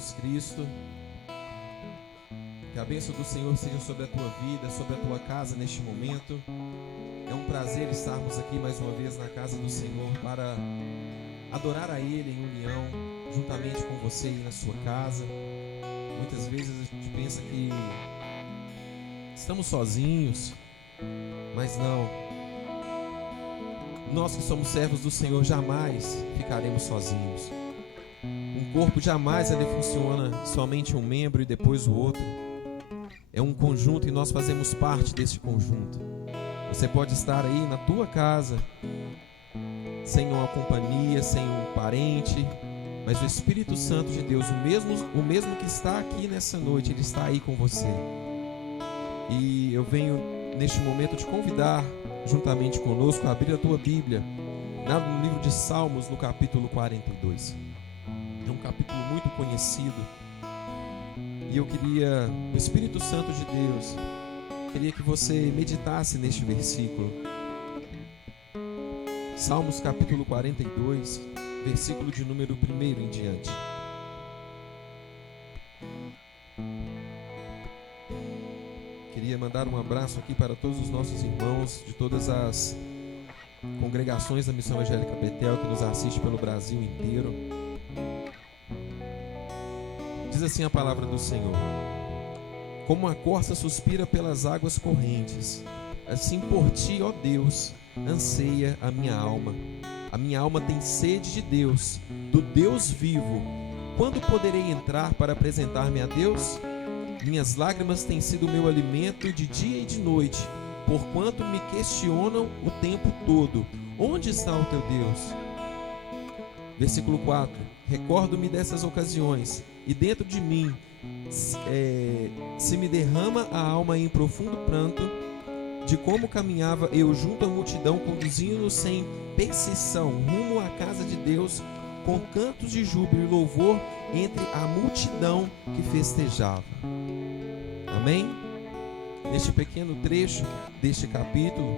Jesus Cristo. Que a bênção do Senhor seja sobre a tua vida, sobre a tua casa neste momento. É um prazer estarmos aqui mais uma vez na casa do Senhor para adorar a Ele em união, juntamente com você aí na sua casa. Muitas vezes a gente pensa que estamos sozinhos, mas não. Nós que somos servos do Senhor jamais ficaremos sozinhos. Um corpo jamais ele funciona somente um membro e depois o outro. É um conjunto e nós fazemos parte desse conjunto. Você pode estar aí na tua casa, sem uma companhia, sem um parente, mas o Espírito Santo de Deus, o mesmo que está aqui nessa noite, ele está aí com você. E eu venho neste momento te convidar, juntamente conosco, a abrir a tua Bíblia, no livro de Salmos, no capítulo 42. É um capítulo muito conhecido. E eu queria, o Espírito Santo de Deus, queria que você meditasse neste versículo. Salmos capítulo 42, versículo de número 1 em diante. Queria mandar um abraço aqui para todos os nossos irmãos de todas as congregações da Missão Evangélica Betel que nos assistem pelo Brasil inteiro. Diz assim a palavra do Senhor: como a corça suspira pelas águas correntes, assim por ti, ó Deus, anseia a minha alma. A minha alma tem sede de Deus, do Deus vivo. Quando poderei entrar para apresentar-me a Deus? Minhas lágrimas têm sido meu alimento de dia e de noite, porquanto me questionam o tempo todo: onde está o teu Deus? Versículo 4: recordo-me dessas ocasiões, e dentro de mim se me derrama a alma em profundo pranto, de como caminhava eu junto à multidão, conduzindo-nos sem perseção rumo à casa de Deus, com cantos de júbilo e louvor entre a multidão que festejava. Amém? Neste pequeno trecho deste capítulo,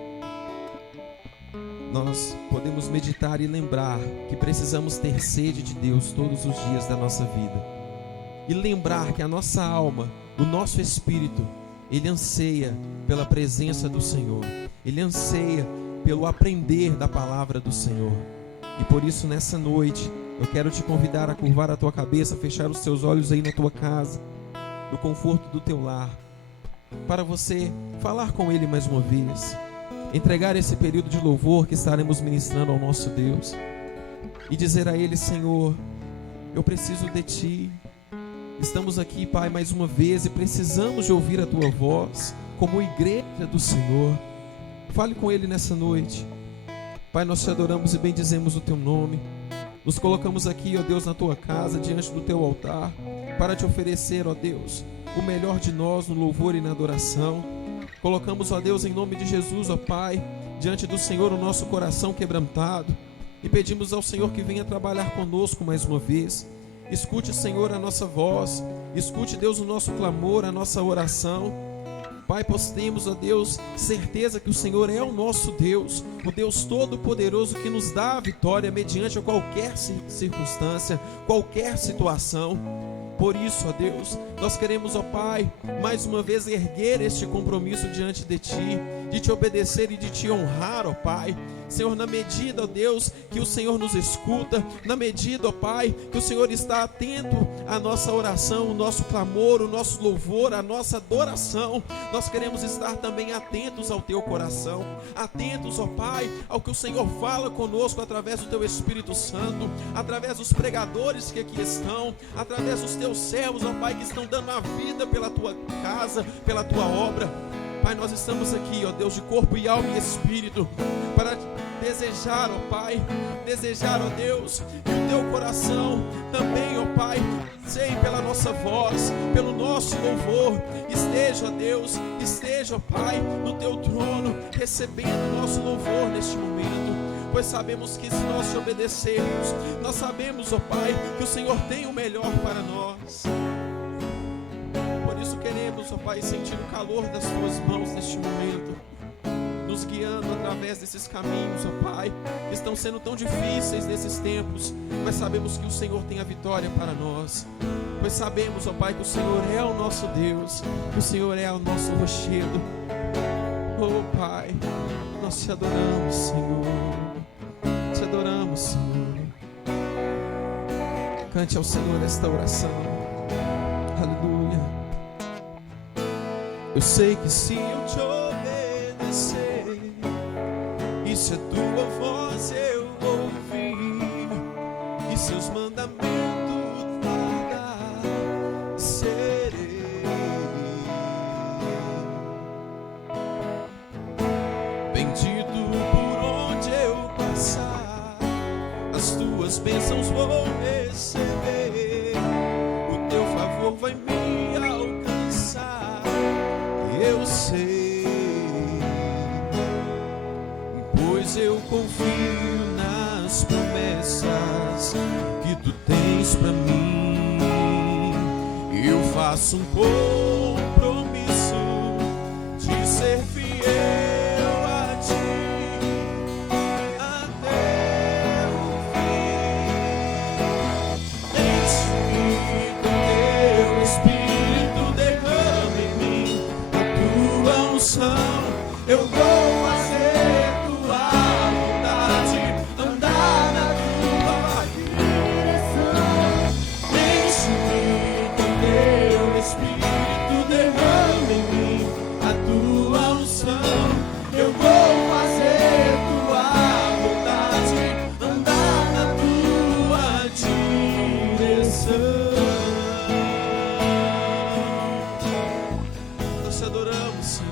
nós podemos meditar e lembrar que precisamos ter sede de Deus todos os dias da nossa vida. E lembrar que a nossa alma, o nosso espírito, ele anseia pela presença do Senhor. Ele anseia pelo aprender da palavra do Senhor. E por isso nessa noite eu quero te convidar a curvar a tua cabeça, fechar os teus olhos aí na tua casa, no conforto do teu lar, para você falar com Ele mais uma vez, entregar esse período de louvor que estaremos ministrando ao nosso Deus e dizer a Ele: Senhor, eu preciso de Ti. Estamos aqui, Pai, mais uma vez e precisamos de ouvir a Tua voz como igreja do Senhor. Fale com Ele nessa noite. Pai, nós te adoramos e bendizemos o Teu nome. Nos colocamos aqui, ó Deus, na Tua casa, diante do Teu altar, para te oferecer, ó Deus, o melhor de nós no louvor e na adoração. Colocamos, ó Deus, em nome de Jesus, ó Pai, diante do Senhor o nosso coração quebrantado e pedimos ao Senhor que venha trabalhar conosco mais uma vez. Escute, Senhor, a nossa voz, escute, Deus, o nosso clamor, a nossa oração. Pai, pois temos, ó Deus, certeza que o Senhor é o nosso Deus, o Deus Todo-Poderoso que nos dá a vitória mediante qualquer circunstância, qualquer situação. Por isso, ó Deus, nós queremos, ó Pai, mais uma vez erguer este compromisso diante de Ti, de Te obedecer e de Te honrar, ó Pai. Senhor, na medida, ó Deus, que o Senhor nos escuta, na medida, ó Pai, que o Senhor está atento à nossa oração, o nosso clamor, o nosso louvor, a nossa adoração, nós queremos estar também atentos ao Teu coração, atentos, ó Pai, ao que o Senhor fala conosco através do Teu Espírito Santo, através dos pregadores que aqui estão, através dos Teus servos, ó Pai, que estão dando a vida pela Tua casa, pela Tua obra. Pai, nós estamos aqui, ó Deus, de corpo e alma e espírito, para desejar, ó Pai, desejar, ó Deus, que o Teu coração também, ó Pai, sei pela nossa voz, pelo nosso louvor, esteja, ó Deus, esteja, ó Pai, no Teu trono, recebendo o nosso louvor neste momento, pois sabemos que se nós Te obedecermos, nós sabemos, ó Pai, que o Senhor tem o melhor para nós. Por isso queremos, ó Pai, sentir o calor das Tuas mãos neste momento, nos guiando através desses caminhos, ó Pai, que estão sendo tão difíceis nesses tempos, mas sabemos que o Senhor tem a vitória para nós, pois sabemos, ó Pai, que o Senhor é o nosso Deus, que o Senhor é o nosso rochedo. Oh Pai, nós te adoramos, Senhor, te adoramos, Senhor. Cante ao Senhor esta oração. Aleluia. Eu sei que se eu te obedecer, e se a tua voz eu ouvir, e seus mandamentos guardar, serei bendito por onde eu passar, as tuas bênçãos vou receber, o teu favor vai me alcançar. Eu sei, pois eu confio nas promessas que tu tens pra mim. Eu faço um compromisso de ser fiel a ti até o fim. Deixe-me com teu Espírito, derrama em mim a tua unção. Eu vou fazer tua vontade, andar na tua direção. Deixe-me com teu Espírito, derrama em mim a tua unção. Eu vou fazer tua vontade, andar na tua direção. Nós te adoramos, Senhor,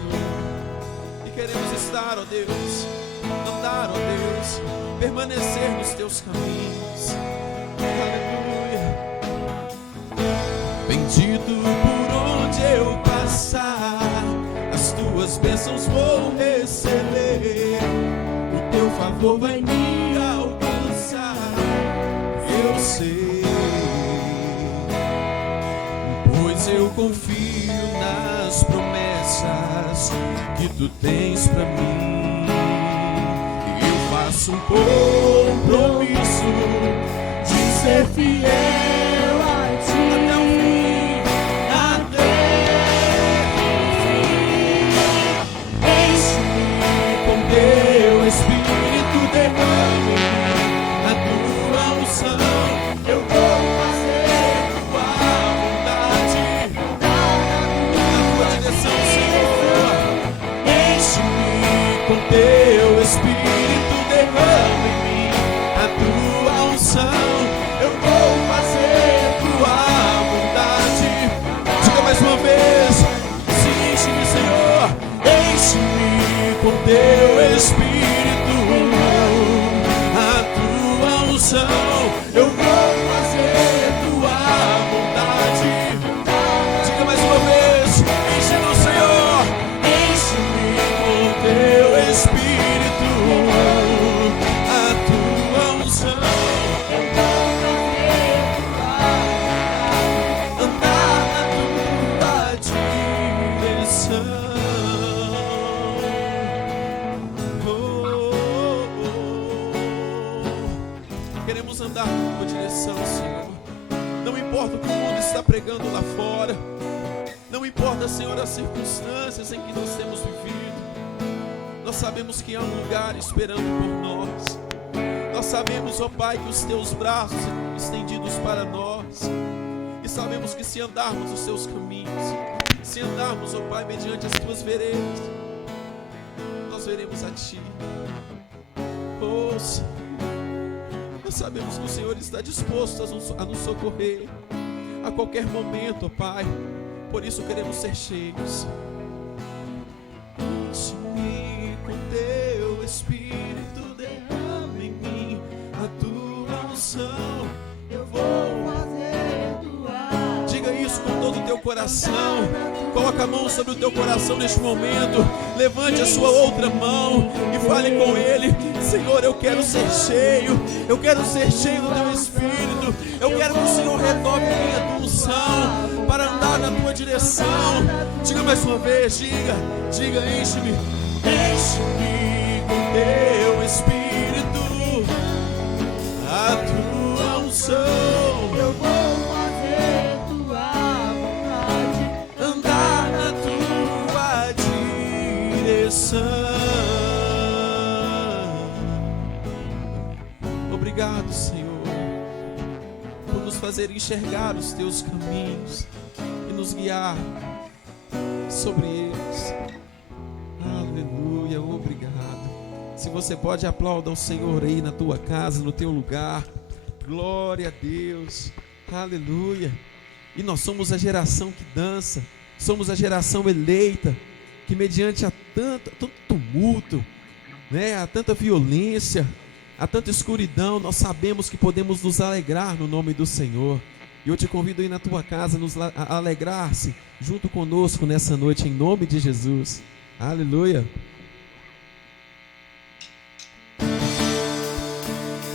e queremos estar, ó Deus, andar, ó Deus, permanecer nos teus caminhos. Aleluia. Bendito por onde eu passar, as tuas bênçãos vou receber, o teu favor vai me alcançar. Eu sei, pois eu confio nas promessas que tu tens pra mim. Eu faço um compromisso de ser fiel a ti até o fim, até o fim. Enche-me com teu Espírito, derrama em mim a tua unção. Eu vou fazer tua vontade, na tua direção, Senhor. Enche-me com teu Espírito, derrama em mim a tua unção. Eu vou fazer tua vontade. Diga mais uma vez: se enche-me, Senhor, enche-me com teu Espírito, a tua unção. Eu vou fazer tua vontade. Diga mais uma vez: enche-me, Senhor, enche-me com teu Espírito, a tua unção. Andar na tua direção. Queremos andar na tua direção, Senhor. Não importa o que o mundo está pregando lá fora, não importa, Senhor, as circunstâncias em que nós temos vivido. Nós sabemos que há um lugar esperando por nós. Nós sabemos, ó Pai, que os teus braços estão estendidos para nós. E sabemos que se andarmos os teus caminhos, se andarmos, ó Pai, mediante as tuas veredas, nós veremos a ti. Oh, Senhor, nós sabemos que o Senhor está disposto a nos socorrer a qualquer momento, ó Pai. Por isso queremos ser cheios. Enche-me com teu Espírito, derrama em mim a tua unção. Eu vou fazer tua. Diga isso com todo o teu coração. Coloca a mão sobre o teu coração neste momento. Levante a sua outra mão e fale com Ele: Senhor, eu quero ser cheio. Eu quero ser cheio do teu Espírito. Eu quero que o Senhor renove a tua unção para andar na tua direção. Diga mais uma vez, diga, enche-me. Enche-me com teu Espírito, a tua unção. Eu vou fazer tua vontade, Andar na tua direção. Obrigado, Senhor, por nos fazer enxergar os teus caminhos e nos guiar sobre eles. Aleluia, obrigado. Se você pode, aplauda o Senhor aí na tua casa, no teu lugar. Glória a Deus, aleluia. E nós somos a geração que dança, somos a geração eleita, que mediante a tanto tumulto, né, a tanta violência, a tanta escuridão, nós sabemos que podemos nos alegrar no nome do Senhor. E eu te convido aí na tua casa a alegrar-se junto conosco nessa noite, em nome de Jesus. Aleluia.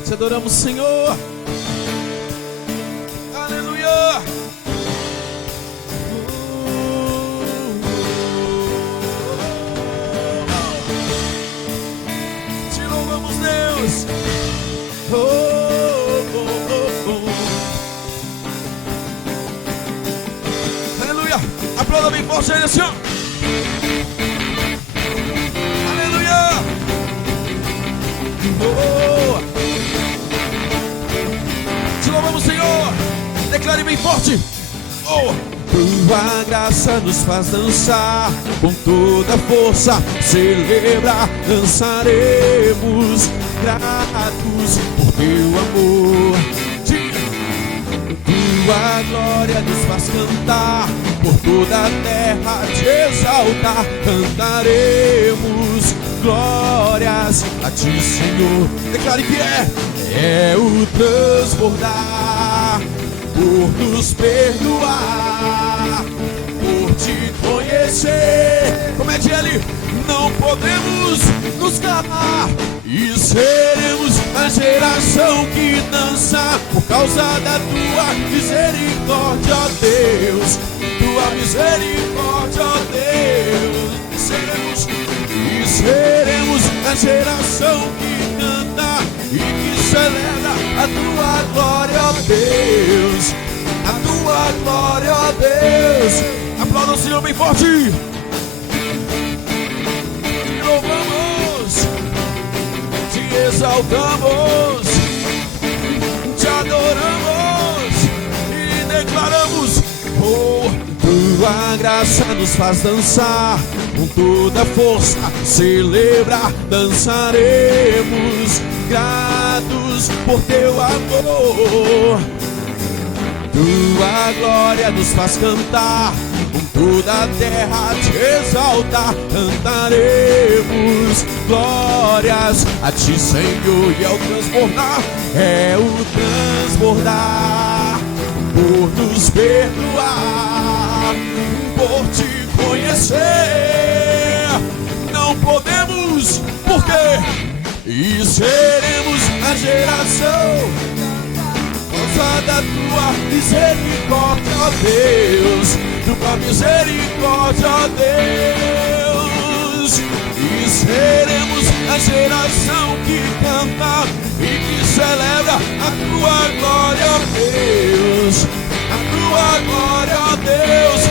Te adoramos, Senhor. Aleluia. Te louvamos, Deus. Aleluia. Aplauda bem forte aí, assim, ó. Aleluia. Te louvamos, Senhor. Declare bem forte. Tua graça nos faz dançar com toda força, celebrar, dançaremos, gratos por teu amor. Tua glória nos faz cantar, por toda a terra te exaltar, cantaremos glórias a ti, Senhor. Declare que é o transbordar, por nos perdoar, por te conhecer. Como é que ele? Não podemos nos calar e seremos a geração que dança por causa da tua misericórdia, ó Deus. Tua misericórdia, ó Deus. E seremos a geração que canta e que celebra a tua glória, ó Deus. A tua glória, ó Deus. Aplauda o Senhor bem forte. Te louvamos, te exaltamos, te adoramos e declaramos: tua graça nos faz dançar com toda força, celebrar, dançaremos, gratos por teu amor. Tua glória nos faz cantar, com toda a terra te exaltar, cantaremos glórias a ti, Senhor. E ao transbordar, é o transbordar, por nos perdoar, por te conhecer. Não podemos, porque e seremos a geração da tua misericórdia, ó Deus. Tua misericórdia, ó Deus. E seremos a geração que canta e que celebra a tua glória, ó Deus. A tua glória, ó Deus.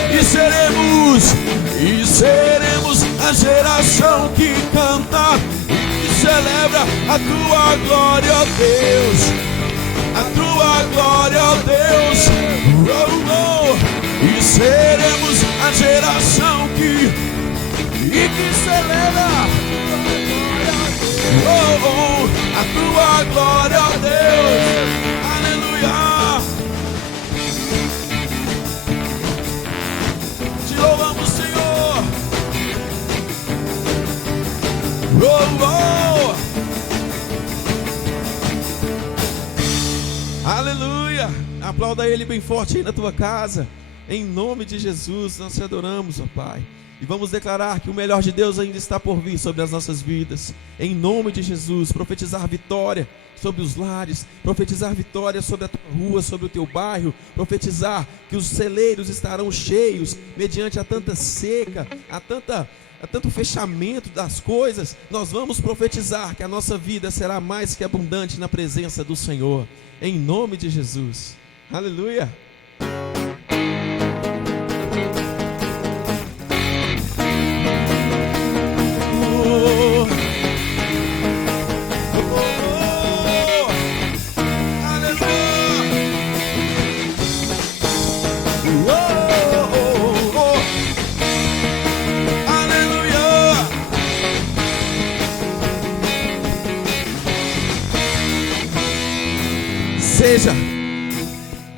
E seremos a geração que canta e que celebra a tua glória, ó Deus. A tua glória, ó Deus. E seremos a geração que celebra a tua glória, ó Deus. Aleluia. Te louvamos, Senhor. Aleluia. Aplauda ele bem forte aí na tua casa. Em nome de Jesus, nós te adoramos, ó Pai. E vamos declarar que o melhor de Deus ainda está por vir sobre as nossas vidas. Em nome de Jesus, profetizar vitória sobre os lares, profetizar vitória sobre a tua rua, sobre o teu bairro, profetizar que os celeiros estarão cheios mediante a tanta seca, a tanto fechamento das coisas. Nós vamos profetizar que a nossa vida será mais que abundante na presença do Senhor, em nome de Jesus. Aleluia.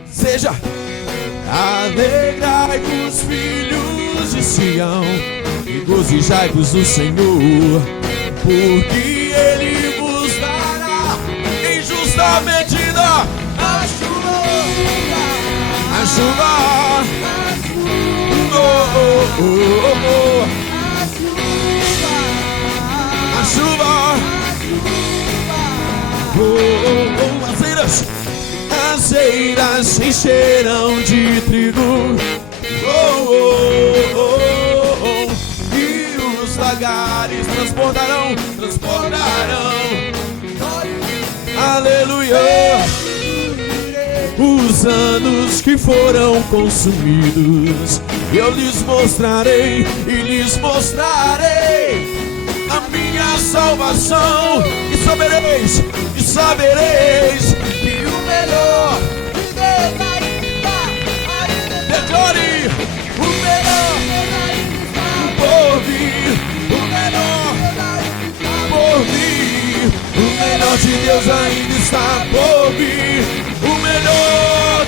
Seja, alegrai-vos, filhos de Sião, e gozijai-vos do Senhor, porque Ele vos dará em justa medida a chuva, as eiras se encherão de trigo, e os lagares transbordarão, aleluia. Os anos que foram consumidos, eu lhes mostrarei a minha salvação, e sabereis que o melhor, declare, o melhor por vir, o melhor de Deus ainda está por vir, o melhor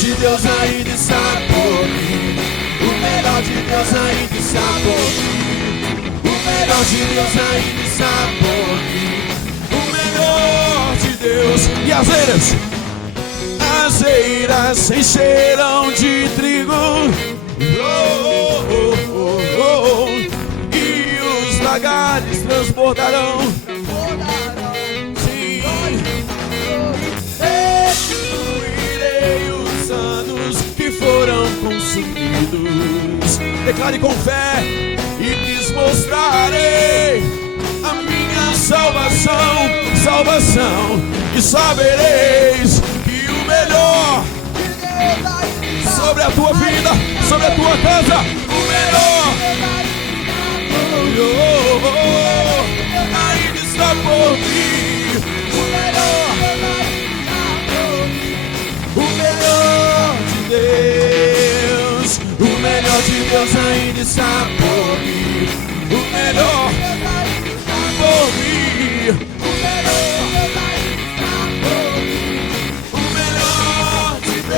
de Deus ainda está por vir, o melhor de Deus ainda está por vir, o melhor de Deus ainda está por vir, o melhor de Deus. E as eiras se encherão de trigo, e os lagares transbordarão. Sim, restituirei os anos que foram consumidos. Declare com fé e lhes mostrarei a minha salvação, e sabereis que o melhor sobre a tua vida, sobre a tua casa, o melhor ainda está por vir, o melhor de Deus, o melhor de Deus ainda está por vir, o melhor por vir, o melhor de Deus.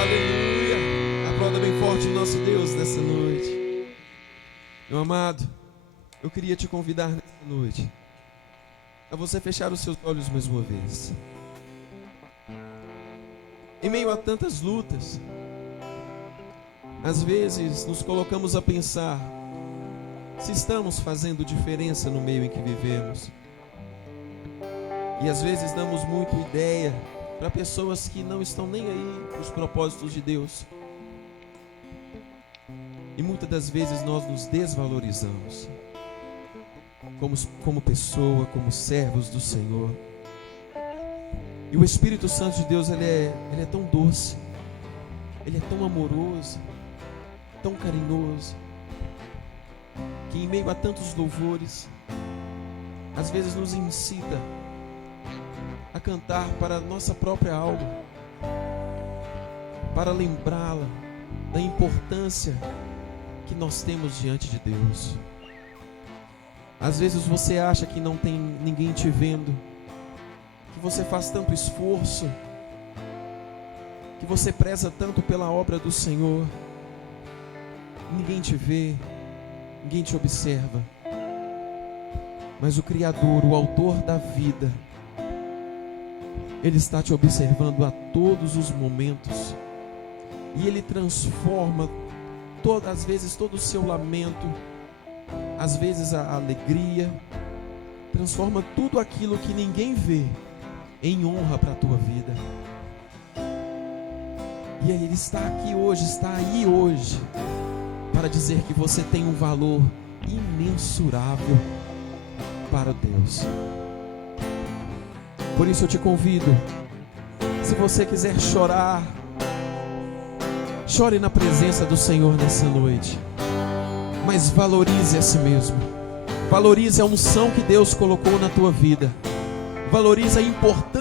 Aleluia. Aplauda bem forte o nosso Deus nessa noite. Meu amado, eu queria te convidar nessa noite a você fechar os seus olhos mais uma vez. Em meio a tantas lutas, às vezes nos colocamos a pensar se estamos fazendo diferença no meio em que vivemos. E às vezes damos muito ideia para pessoas que não estão nem aí para os propósitos de Deus. E muitas das vezes nós nos desvalorizamos como pessoa, como servos do Senhor. E o Espírito Santo de Deus, ele é tão doce, ele é tão amoroso, tão carinhoso, que em meio a tantos louvores, às vezes nos incita a cantar para a nossa própria alma, para lembrá-la da importância que nós temos diante de Deus. Às vezes você acha que não tem ninguém te vendo, que você faz tanto esforço, que você preza tanto pela obra do Senhor, ninguém te vê, ninguém te observa, mas o Criador, o Autor da vida, Ele está te observando a todos os momentos. E Ele transforma às vezes todo o seu lamento, às vezes a alegria, transforma tudo aquilo que ninguém vê em honra para a tua vida. E aí Ele está aqui hoje, está aí hoje, para dizer que você tem um valor imensurável para Deus. Por isso eu te convido, se você quiser chorar, chore na presença do Senhor nessa noite, mas valorize a si mesmo, valorize a unção que Deus colocou na tua vida, valorize a importância.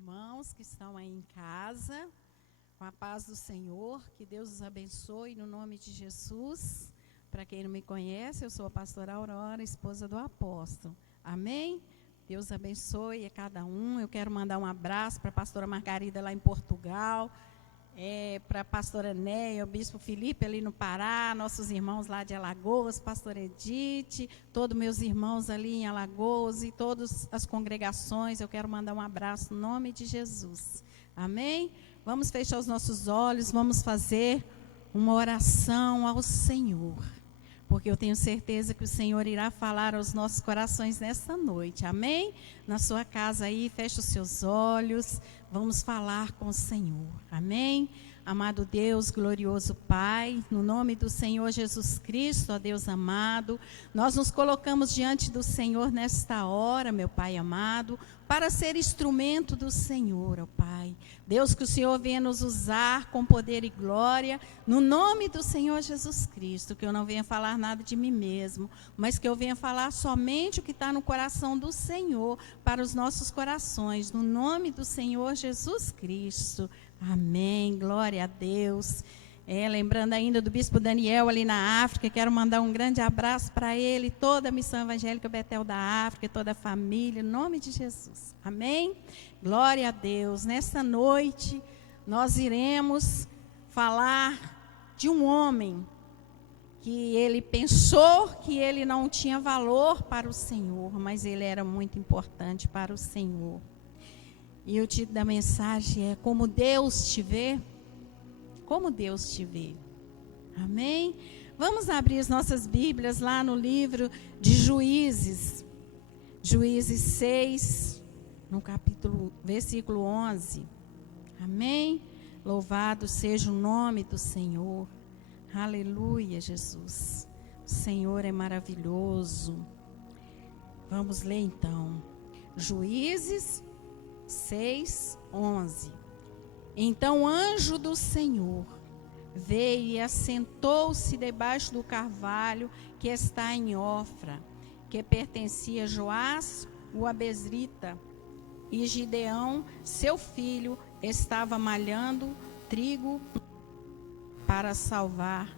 Irmãos que estão aí em casa, com a paz do Senhor, que Deus os abençoe no nome de Jesus. Para quem não me conhece, eu sou a pastora Aurora, esposa do apóstolo. Amém? Deus abençoe a cada um. Eu quero mandar um abraço para a pastora Margarida lá em Portugal, para a pastora Néia, o bispo Felipe ali no Pará, nossos irmãos lá de Alagoas, pastora Edith, todos meus irmãos ali em Alagoas e todas as congregações, eu quero mandar um abraço no nome de Jesus. Amém? Vamos fechar os nossos olhos, vamos fazer uma oração ao Senhor, porque eu tenho certeza que o Senhor irá falar aos nossos corações nesta noite. Amém? Na sua casa aí, feche os seus olhos. Vamos falar com o Senhor. Amém? Amado Deus, glorioso Pai, no nome do Senhor Jesus Cristo, ó Deus amado, nós nos colocamos diante do Senhor nesta hora, meu Pai amado, para ser instrumento do Senhor, ó Pai. Deus, que o Senhor venha nos usar com poder e glória, no nome do Senhor Jesus Cristo, que eu não venha falar nada de mim mesmo, mas que eu venha falar somente o que está no coração do Senhor, para os nossos corações, no nome do Senhor Jesus Cristo. Amém, glória a Deus. Lembrando ainda do bispo Daniel ali na África, quero mandar um grande abraço para ele, toda a Missão Evangélica Betel da África, toda a família, em nome de Jesus. Amém? Glória a Deus. Nesta noite, nós iremos falar de um homem que ele pensou que ele não tinha valor para o Senhor, mas ele era muito importante para o Senhor. E o título da mensagem é Como Deus te vê. Como Deus te vê. Amém? Vamos abrir as nossas Bíblias lá no livro de Juízes. Juízes 6, no versículo 11. Amém? Louvado seja o nome do Senhor. Aleluia, Jesus. O Senhor é maravilhoso. Vamos ler então. Juízes 6, 11. Então o anjo do Senhor veio e assentou-se debaixo do carvalho que está em Ofra, que pertencia a Joás, o Abesrita, e Gideão, seu filho, estava malhando trigo para salvar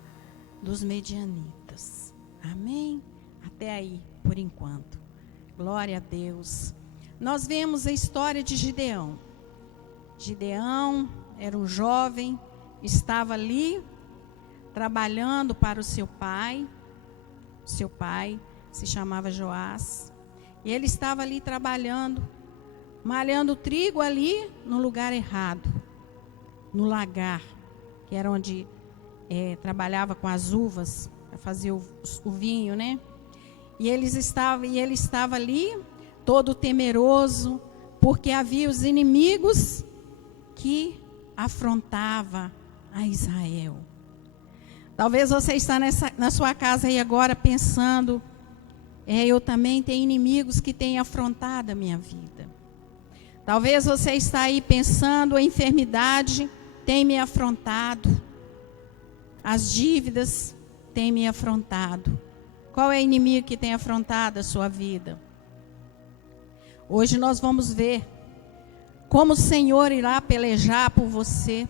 dos medianitas. Amém? Até aí, por enquanto. Glória a Deus. Nós vemos a história de Gideão. Gideão era um jovem, estava ali trabalhando para o seu pai. Seu pai se chamava Joás. E ele estava ali trabalhando, malhando trigo ali no lugar errado, no lagar, que era onde trabalhava com as uvas, para fazer o vinho, né? E ele estava ali, todo temeroso, porque havia os inimigos que afrontava a Israel. Talvez você está na sua casa aí agora pensando, eu também tenho inimigos que têm afrontado a minha vida. Talvez você está aí pensando, a enfermidade tem me afrontado, as dívidas têm me afrontado. Qual é o inimigo que tem afrontado a sua vida? Hoje nós vamos ver como o Senhor irá pelejar por você.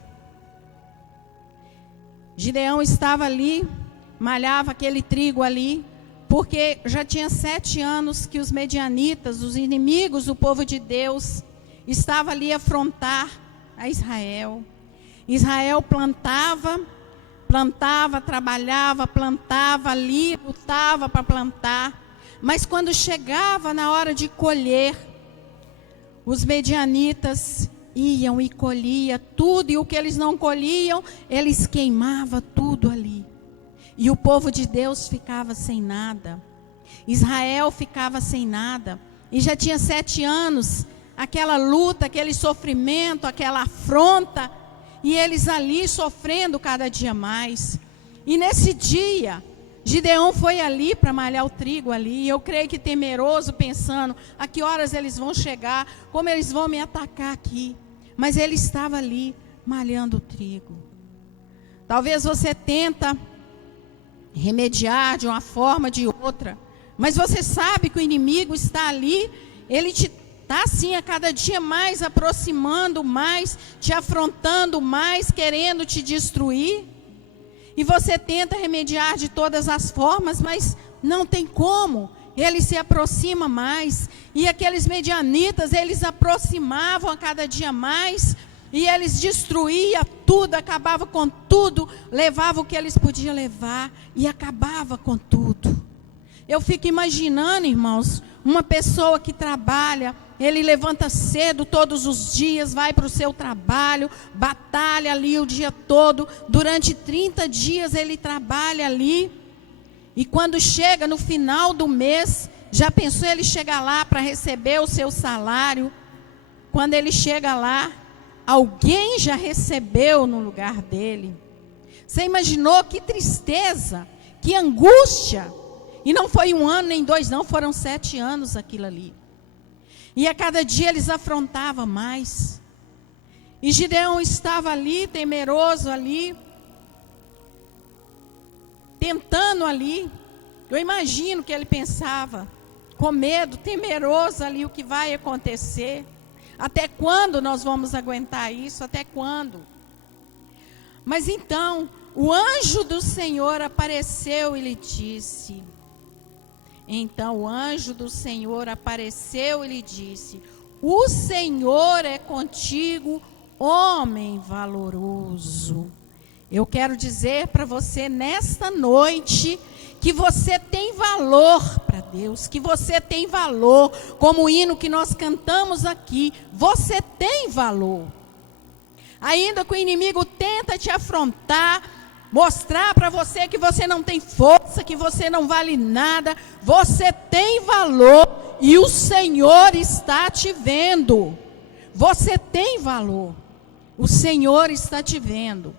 Gideão estava ali, malhava aquele trigo ali, porque já tinha 7 anos que os medianitas, os inimigos do povo de Deus, estavam ali a afrontar a Israel. Israel plantava, trabalhava, plantava ali, lutava para plantar. Mas quando chegava na hora de colher, os medianitas iam e colhiam tudo, e o que eles não colhiam, eles queimavam tudo ali. E o povo de Deus ficava sem nada. Israel ficava sem nada. E já tinha 7 anos, aquela luta, aquele sofrimento, aquela afronta, e eles ali sofrendo cada dia mais. E nesse dia, Gideão foi ali para malhar o trigo ali, e eu creio que temeroso, pensando, a que horas eles vão chegar, como eles vão me atacar aqui. Mas ele estava ali, malhando o trigo. Talvez você tenta remediar de uma forma ou de outra, mas você sabe que o inimigo está ali, ele te está assim a cada dia mais aproximando, mais te afrontando, mais querendo te destruir. E você tenta remediar de todas as formas, mas não tem como. Ele se aproxima mais. E aqueles medianitas, eles aproximavam a cada dia mais. E eles destruíam tudo, acabavam com tudo. Levavam o que eles podiam levar e acabava com tudo. Eu fico imaginando, irmãos, uma pessoa que trabalha, ele levanta cedo todos os dias, vai para o seu trabalho, batalha ali o dia todo, durante 30 dias ele trabalha ali, e quando chega no final do mês, já pensou ele chegar lá para receber o seu salário? Quando ele chega lá, alguém já recebeu no lugar dele. Você imaginou que tristeza, que angústia? E não foi 1 ano nem 2 não, foram 7 anos aquilo ali. E a cada dia eles afrontavam mais. E Gideão estava ali, temeroso ali, tentando ali. Eu imagino que ele pensava, com medo, temeroso ali, o que vai acontecer. Até quando nós vamos aguentar isso? Até quando? Mas então, o anjo do Senhor apareceu e lhe disse... Então o anjo do Senhor apareceu e lhe disse: o Senhor é contigo, homem valoroso. Eu quero dizer para você nesta noite que você tem valor para Deus, que você tem valor, como o hino que nós cantamos aqui, você tem valor. Ainda que o inimigo tenta te afrontar, mostrar para você que você não tem força, que você não vale nada, você tem valor e o Senhor está te vendo. Você tem valor, o Senhor está te vendo.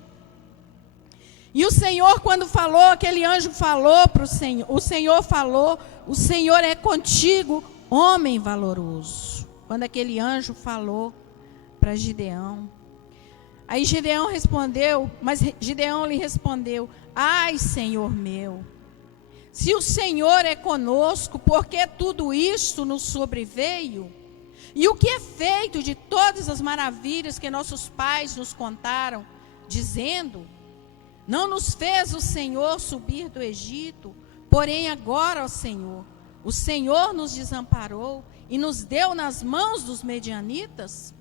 E o Senhor, quando falou, aquele anjo falou para o Senhor falou, o Senhor é contigo, homem valoroso. Quando aquele anjo falou para Gideão. Aí Gideão respondeu, mas Gideão lhe respondeu: ai, Senhor meu, se o Senhor é conosco, por que tudo isto nos sobreveio? E o que é feito de todas as maravilhas que nossos pais nos contaram, dizendo: não nos fez o Senhor subir do Egito, porém agora, ó Senhor, o Senhor nos desamparou e nos deu nas mãos dos medianitas?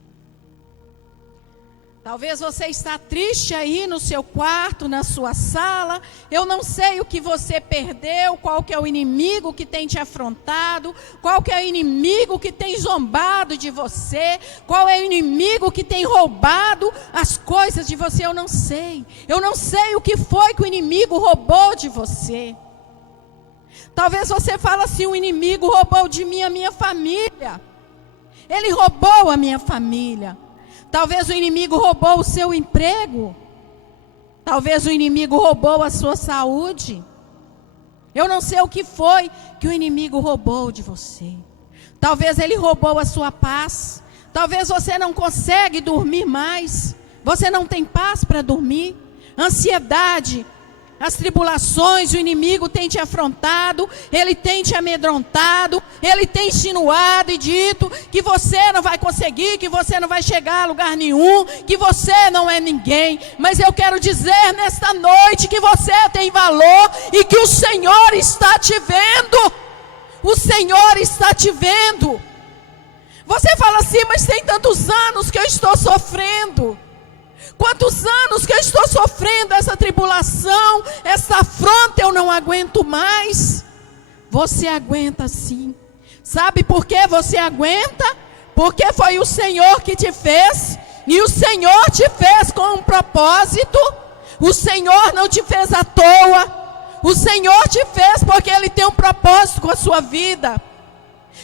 Talvez você está triste aí no seu quarto, na sua sala. Eu não sei o que você perdeu, qual que é o inimigo que tem te afrontado, qual que é o inimigo que tem zombado de você, qual é o inimigo que tem roubado as coisas de você. Eu não sei. Eu não sei o que foi que o inimigo roubou de você. Talvez você fale assim: o inimigo roubou de mim a minha família. Ele roubou a minha família. Talvez o inimigo roubou o seu emprego. Talvez o inimigo roubou a sua saúde. Eu não sei o que foi que o inimigo roubou de você. Talvez ele roubou a sua paz. Talvez você não consegue dormir mais. Você não tem paz para dormir. Ansiedade, as tribulações, o inimigo tem te afrontado, ele tem te amedrontado, ele tem insinuado e dito que você não vai conseguir, que você não vai chegar a lugar nenhum, que você não é ninguém. Mas eu quero dizer nesta noite que você tem valor e que o Senhor está te vendo. O Senhor está te vendo. Você fala assim, mas tem tantos anos que eu estou sofrendo. Quantos anos que eu estou sofrendo essa tribulação, essa afronta, eu não aguento mais. Você aguenta sim. Sabe por que você aguenta? Porque foi o Senhor que te fez. E o Senhor te fez com um propósito. O Senhor não te fez à toa. O Senhor te fez porque Ele tem um propósito com a sua vida.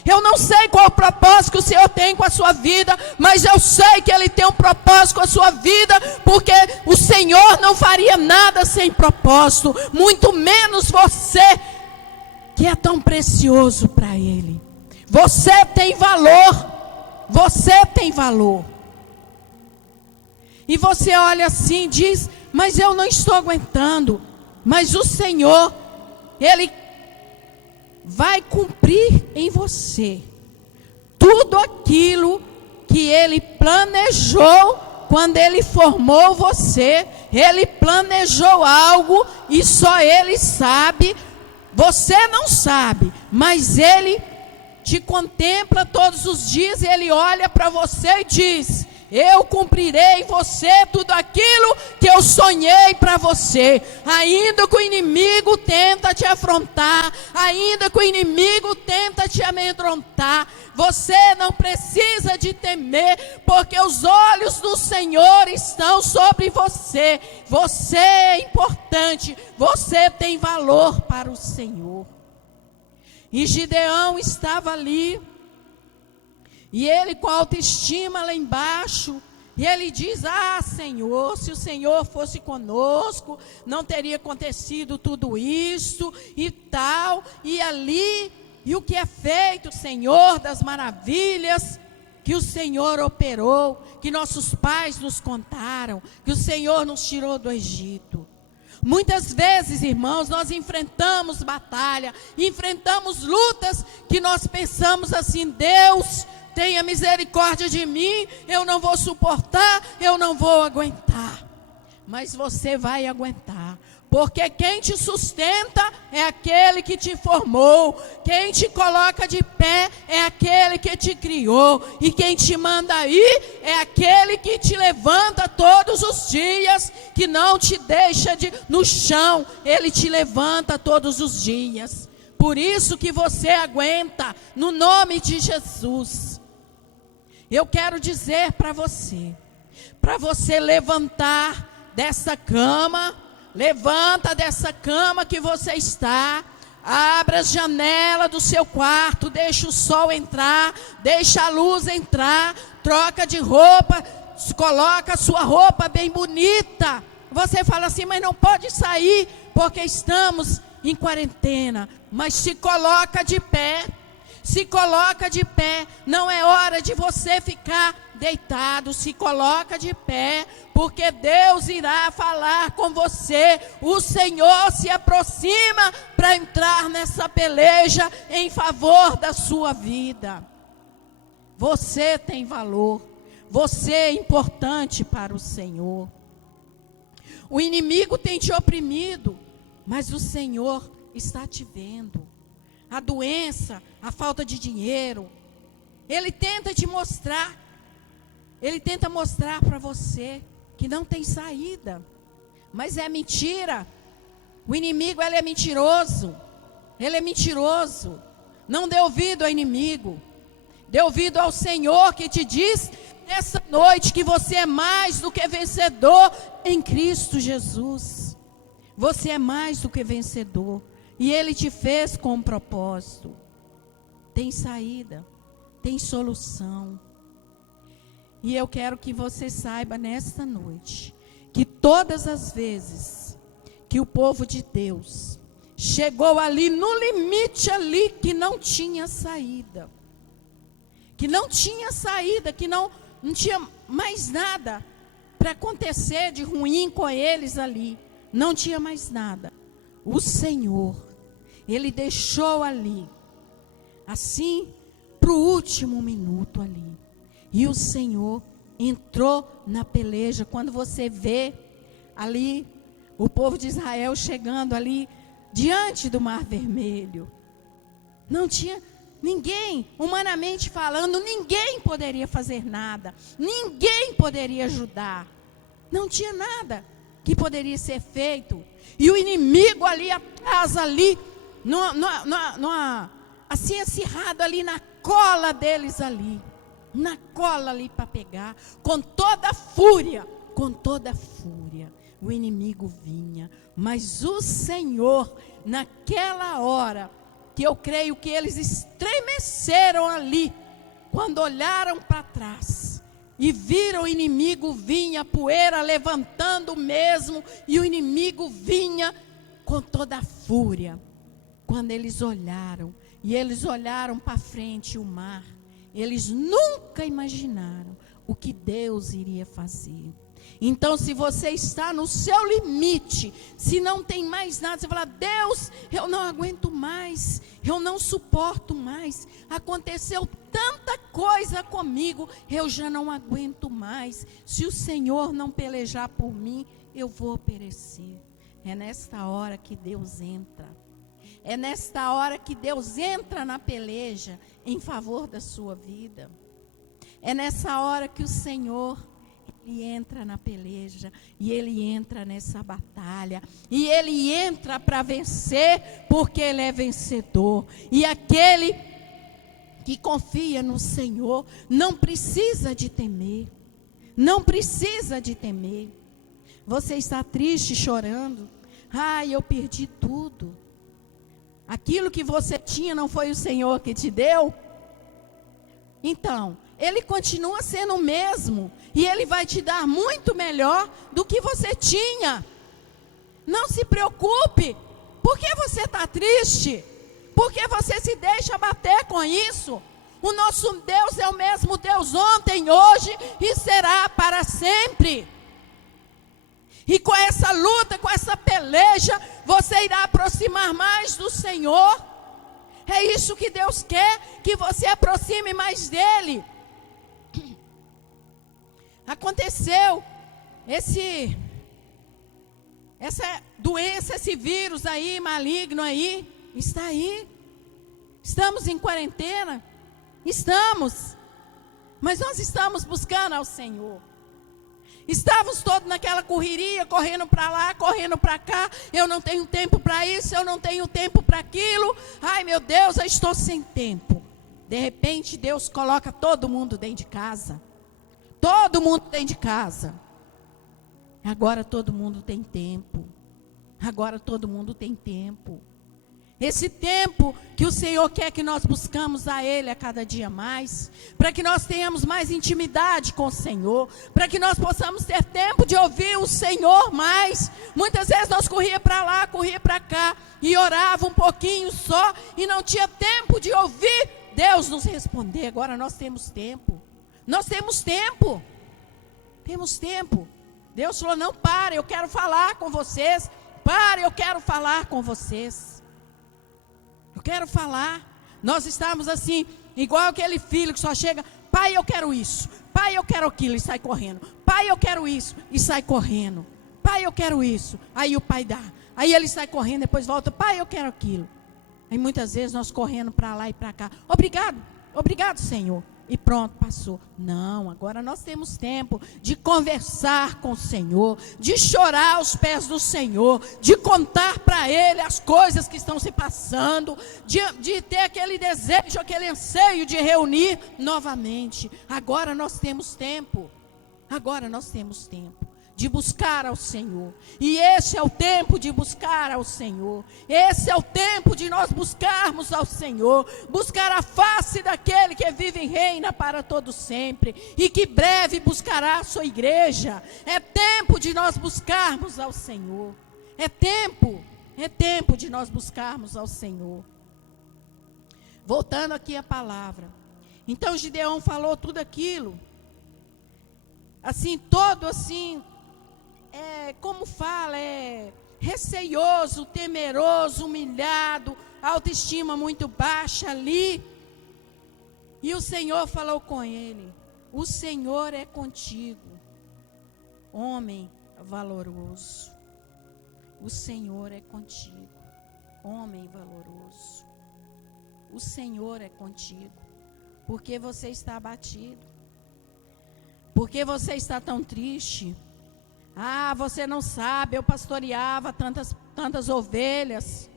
Eu não sei qual o propósito que o Senhor tem com a sua vida, mas eu sei que Ele tem um propósito com a sua vida, porque o Senhor não faria nada sem propósito, muito menos você, que é tão precioso para Ele. Você tem valor, você tem valor. E você olha assim e diz, mas eu não estou aguentando. Mas o Senhor, Ele vai cumprir em você tudo aquilo que Ele planejou quando Ele formou você. Ele planejou algo e só Ele sabe. Você não sabe, mas Ele te contempla todos os dias e Ele olha para você e diz, eu cumprirei em você tudo aquilo que eu sonhei para você. Ainda que o inimigo tenta te afrontar, ainda que o inimigo tenta te amedrontar, você não precisa de temer, porque os olhos do Senhor estão sobre você. Você é importante, você tem valor para o Senhor. E Gideão estava ali, e ele com a autoestima lá embaixo, e ele diz, Senhor, se o Senhor fosse conosco, não teria acontecido tudo isso e tal, e ali, e o que é feito, Senhor, das maravilhas que o Senhor operou, que nossos pais nos contaram, que o Senhor nos tirou do Egito. Muitas vezes, irmãos, nós enfrentamos batalha, enfrentamos lutas que nós pensamos assim, Deus, tenha misericórdia de mim, eu não vou suportar, eu não vou aguentar. Mas você vai aguentar, porque quem te sustenta é aquele que te formou, quem te coloca de pé é aquele que te criou, e quem te manda ir é aquele que te levanta todos os dias, que não te deixa no chão, Ele te levanta todos os dias. Por isso que você aguenta, no nome de Jesus. Eu quero dizer para você levantar dessa cama, levanta dessa cama que você está, abra a janela do seu quarto, deixa o sol entrar, deixa a luz entrar, troca de roupa, coloca a sua roupa bem bonita. Você fala assim, mas não pode sair porque estamos em quarentena, mas se coloca de pé. Se coloca de pé, não é hora de você ficar deitado, se coloca de pé, porque Deus irá falar com você. O Senhor se aproxima para entrar nessa peleja em favor da sua vida. Você tem valor, você é importante para o Senhor. O inimigo tem te oprimido, mas o Senhor está te vendo. A doença, a falta de dinheiro, ele tenta te mostrar, ele tenta mostrar para você que não tem saída, mas é mentira. O inimigo, ele é mentiroso, não dê ouvido ao inimigo, dê ouvido ao Senhor que te diz nessa noite que você é mais do que vencedor em Cristo Jesus. Você é mais do que vencedor. E Ele te fez com um propósito. Tem saída, tem solução. E eu quero que você saiba nesta noite, que todas as vezes que o povo de Deus chegou ali no limite ali que não tinha saída, que não tinha mais nada para acontecer de ruim com eles ali, não tinha mais nada. O Senhor, Ele deixou ali, assim, para o último minuto ali. E o Senhor entrou na peleja. Quando você vê ali o povo de Israel chegando ali diante do Mar Vermelho, não tinha ninguém, humanamente falando, ninguém poderia fazer nada, ninguém poderia ajudar, não tinha nada que poderia ser feito. E o inimigo ali atrás, ali, assim acirrado ali na cola deles ali, na cola ali para pegar, com toda a fúria, o inimigo vinha. Mas o Senhor, naquela hora, que eu creio que eles estremeceram ali, quando olharam para trás, e viram o inimigo vinha, a poeira levantando mesmo, e o inimigo vinha com toda a fúria. Quando eles olharam, e eles olharam para frente o mar, eles nunca imaginaram o que Deus iria fazer. Então, se você está no seu limite, se não tem mais nada, você fala: Deus, eu não aguento mais, eu não suporto mais, aconteceu tanta coisa comigo, eu já não aguento mais, se o Senhor não pelejar por mim, eu vou perecer. É nesta hora que Deus entra, é nesta hora que Deus entra na peleja em favor da sua vida, é nessa hora que o Senhor, Ele entra na peleja, e Ele entra nessa batalha, e Ele entra para vencer, porque Ele é vencedor. E aquele que confia no Senhor não precisa de temer, não precisa de temer. Você está triste, chorando: ai, eu perdi tudo. Aquilo que você tinha não foi o Senhor que te deu? Então, Ele continua sendo o mesmo, e Ele vai te dar muito melhor do que você tinha. Não se preocupe. Por que você está triste? Por que você se deixa bater com isso? O nosso Deus é o mesmo Deus ontem, hoje e será para sempre. E com essa luta, com essa peleja, você irá aproximar mais do Senhor. É isso que Deus quer, que você aproxime mais dEle. Aconteceu essa doença, esse vírus aí, maligno aí, está aí. Estamos em quarentena, estamos, mas nós estamos buscando ao Senhor. Estávamos todos naquela correria, correndo para lá, correndo para cá. Eu não tenho tempo para isso, eu não tenho tempo para aquilo. Ai, meu Deus, eu estou sem tempo. De repente, Deus coloca todo mundo dentro de casa. Todo mundo dentro de casa. Agora todo mundo tem tempo. Agora todo mundo tem tempo. Esse tempo que o Senhor quer que nós buscamos a Ele a cada dia mais, para que nós tenhamos mais intimidade com o Senhor, para que nós possamos ter tempo de ouvir o Senhor mais. Muitas vezes nós corria para lá, corria para cá, e orava um pouquinho só, e não tinha tempo de ouvir Deus nos responder. Agora nós temos tempo, nós temos tempo, temos tempo. Deus falou: não, para, eu quero falar com vocês, para, eu quero falar com vocês. Eu quero falar. Nós estamos assim, igual aquele filho que só chega: pai, eu quero isso, pai, eu quero aquilo, e sai correndo. Pai, eu quero isso, e sai correndo. Pai, eu quero isso. Aí o pai dá, aí ele sai correndo, depois volta: pai, eu quero aquilo. Aí muitas vezes nós correndo para lá e para cá: obrigado, obrigado, Senhor. E pronto, passou. Não, agora nós temos tempo de conversar com o Senhor, de chorar aos pés do Senhor, de contar para Ele as coisas que estão se passando, de ter aquele desejo, aquele anseio de reunir novamente. Agora nós temos tempo, agora nós temos tempo de buscar ao Senhor. E esse é o tempo de buscar ao Senhor. Esse é o tempo de nós buscarmos ao Senhor. Buscar a face daquele que vive e reina para todo sempre. E que breve buscará a sua igreja. É tempo de nós buscarmos ao Senhor. É tempo de nós buscarmos ao Senhor. Voltando aqui à palavra. Então Gideão falou tudo aquilo. Assim, todo assim... como fala, receioso, temeroso, humilhado, autoestima muito baixa ali. E o Senhor falou com ele: o Senhor é contigo, homem valoroso. O Senhor é contigo, homem valoroso. O Senhor é contigo. Porque você está abatido? Porque você está tão triste? Ah, você não sabe, eu pastoreava tantas ovelhas.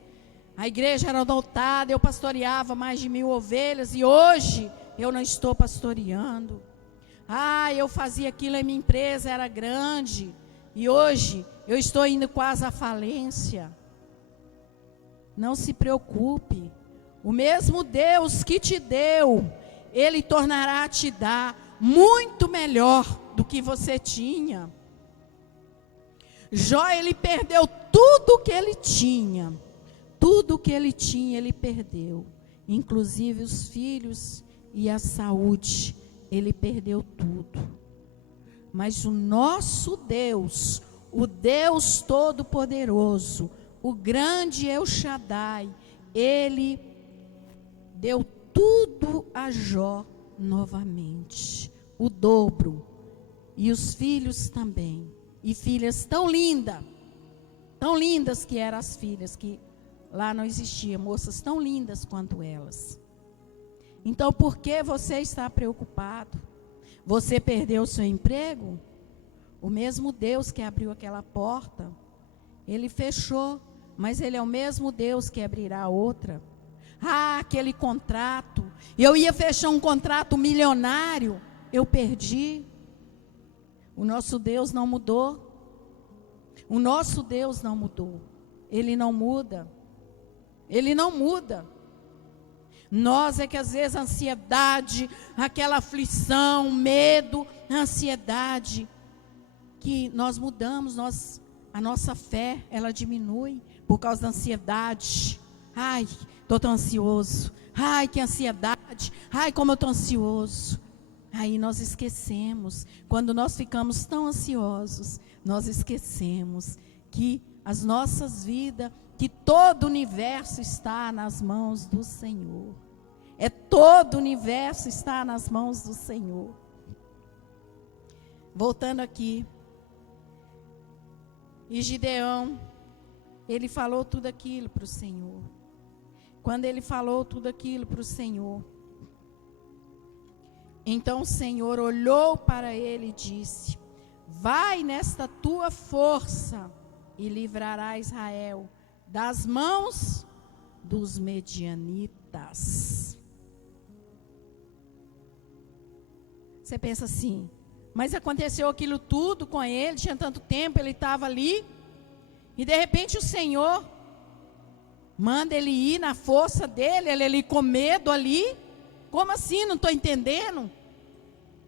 A igreja era lotada, eu pastoreava mais de 1000 ovelhas e hoje eu não estou pastoreando. Ah, eu fazia aquilo e minha empresa era grande e hoje eu estou indo quase à falência. Não se preocupe, o mesmo Deus que te deu, Ele tornará a te dar muito melhor do que você tinha. Jó, ele perdeu tudo que ele tinha. Tudo que ele tinha, ele perdeu. Inclusive os filhos e a saúde. Ele perdeu tudo. Mas o nosso Deus, o Deus Todo-Poderoso, o grande El Shaddai, Ele deu tudo a Jó novamente. O dobro. E os filhos também. E filhas tão lindas que eram as filhas, que lá não existia, moças tão lindas quanto elas. Então, por que você está preocupado? Você perdeu o seu emprego? O mesmo Deus que abriu aquela porta, Ele fechou, mas Ele é o mesmo Deus que abrirá outra. Ah, aquele contrato, eu ia fechar um contrato milionário, eu perdi. O nosso Deus não mudou. O nosso Deus não mudou. Ele não muda. Ele não muda. Nós é que às vezes a ansiedade, aquela aflição, medo, a ansiedade, que nós mudamos, a nossa fé, ela diminui por causa da ansiedade. Ai, estou tão ansioso. Ai, que ansiedade. Ai, como eu estou ansioso. Aí nós esquecemos, quando nós ficamos tão ansiosos, nós esquecemos que as nossas vidas, que todo o universo está nas mãos do Senhor. Todo o universo está nas mãos do Senhor. Voltando aqui. E Gideão, ele falou tudo aquilo para o Senhor. Quando ele falou tudo aquilo para o Senhor, então o Senhor olhou para ele e disse: vai nesta tua força e livrará Israel das mãos dos medianitas. Você pensa assim, mas aconteceu aquilo tudo com ele, tinha tanto tempo, ele estava ali, e de repente o Senhor manda ele ir na força dele, ele ali com medo ali. Como assim? Não estou entendendo.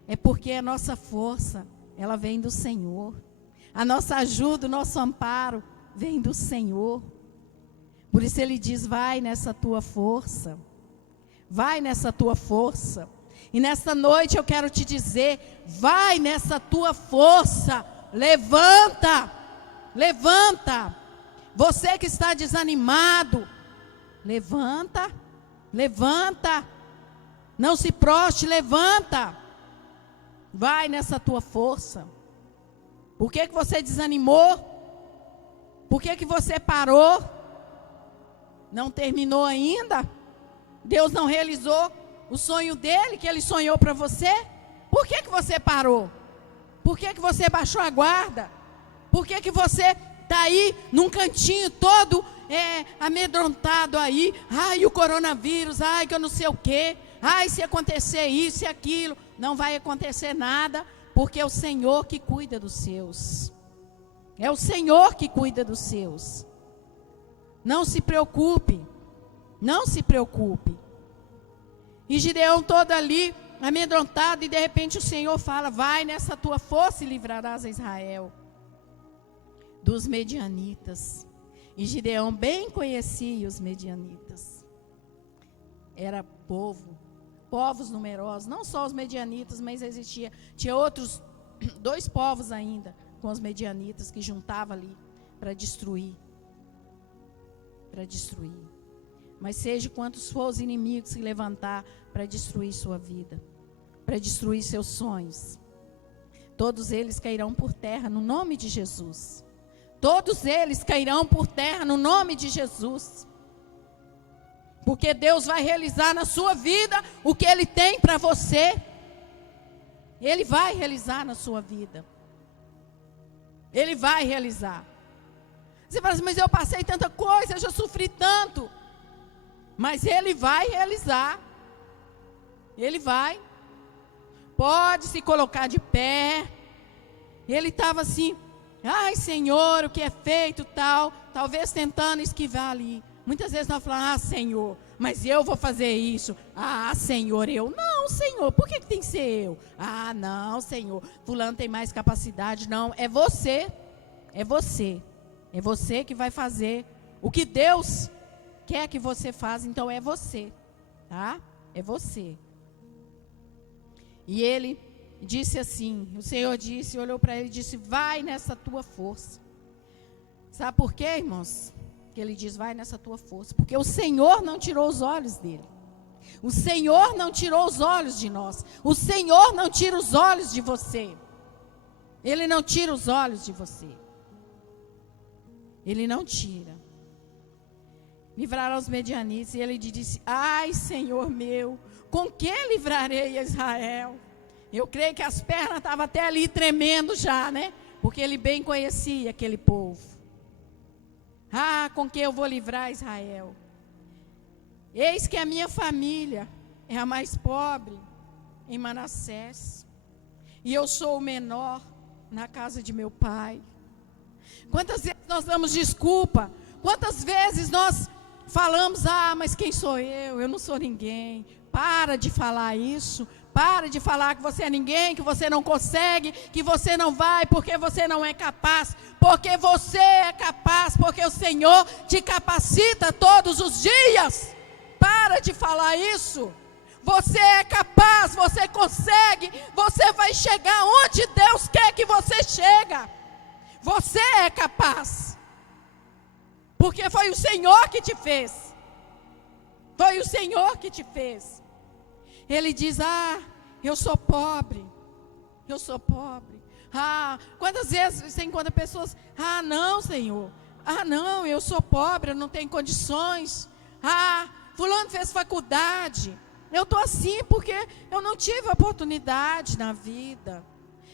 É porque a nossa força, ela vem do Senhor. A nossa ajuda, o nosso amparo vem do Senhor. Por isso ele diz: vai nessa tua força. Vai nessa tua força. E nessa noite eu quero te dizer: vai nessa tua força. Levanta. Levanta. Você que está desanimado, levanta. Levanta. Não se proste, levanta. Vai nessa tua força. Por que você desanimou? Por que você parou? Não terminou ainda? Deus não realizou o sonho dele, que ele sonhou para você? Por que você parou? Por que você baixou a guarda? Por que você está aí num cantinho todo amedrontado aí? Ai, o coronavírus, ai, que eu não sei o quê. Ai, se acontecer isso e aquilo. Não vai acontecer nada, porque é o Senhor que cuida dos seus. É o Senhor que cuida dos seus. Não se preocupe. Não se preocupe. E Gideão todo ali, amedrontado, e de repente o Senhor fala: vai nessa tua força e livrarás a Israel dos medianitas. E Gideão bem conhecia os medianitas. Era povos numerosos, não só os medianitas, mas tinha outros 2 povos ainda com os medianitas que juntavam ali para destruir para destruir. Mas seja quantos for os inimigos se levantar para destruir sua vida, para destruir seus sonhos, todos eles cairão por terra no nome de Jesus. Todos eles cairão por terra no nome de Jesus. Porque Deus vai realizar na sua vida o que Ele tem para você. Ele vai realizar na sua vida. Ele vai realizar. Você fala assim, mas eu passei tanta coisa, eu já sofri tanto. Mas Ele vai realizar. Ele vai. Pode se colocar de pé. Ele estava assim, ai Senhor, o que é feito tal. Talvez tentando esquivar ali. Muitas vezes nós falamos, Senhor, mas eu vou fazer isso. Senhor, eu. Não, Senhor, por que tem que ser eu? Não, Senhor, fulano tem mais capacidade. Não, é você. É você. É você que vai fazer o que Deus quer que você faça. Então é você, tá? É você. E ele disse assim, o Senhor disse, olhou para ele e disse, vai nessa tua força. Sabe por quê, irmãos? Que ele diz, vai nessa tua força. Porque o Senhor não tirou os olhos dele. O Senhor não tirou os olhos de nós. O Senhor não tira os olhos de você. Ele não tira os olhos de você. Ele não tira. Livrará os medianitas. E ele disse, ai Senhor meu, com que livrarei a Israel? Eu creio que as pernas estavam até ali tremendo já, né? Porque ele bem conhecia aquele povo. Com que eu vou livrar Israel? Eis que a minha família é a mais pobre em Manassés. E eu sou o menor na casa de meu pai. Quantas vezes nós damos desculpa? Quantas vezes nós falamos, mas quem sou eu? Eu não sou ninguém. Para de falar isso. Para de falar que você é ninguém, que você não consegue, que você não vai, porque você não é capaz. Porque você é capaz, porque o Senhor te capacita todos os dias. Para de falar isso. Você é capaz, você consegue, você vai chegar onde Deus quer que você chegue. Você é capaz. Porque foi o Senhor que te fez. Foi o Senhor que te fez. Ele diz, eu sou pobre. Eu sou pobre. Quantas vezes você encontra pessoas, não, Senhor. Não, eu sou pobre, eu não tenho condições. Fulano fez faculdade. Eu estou assim porque eu não tive oportunidade na vida.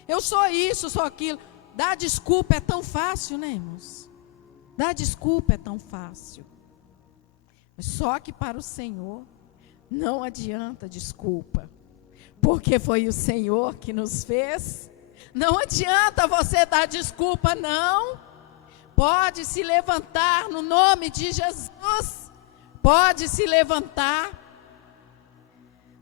Eu sou isso, sou aquilo. Dar desculpa é tão fácil, né, irmãos? Dar desculpa é tão fácil. Só que para o Senhor não adianta desculpa. Porque foi o Senhor que nos fez. Não adianta você dar desculpa, não. Pode se levantar no nome de Jesus. Pode se levantar.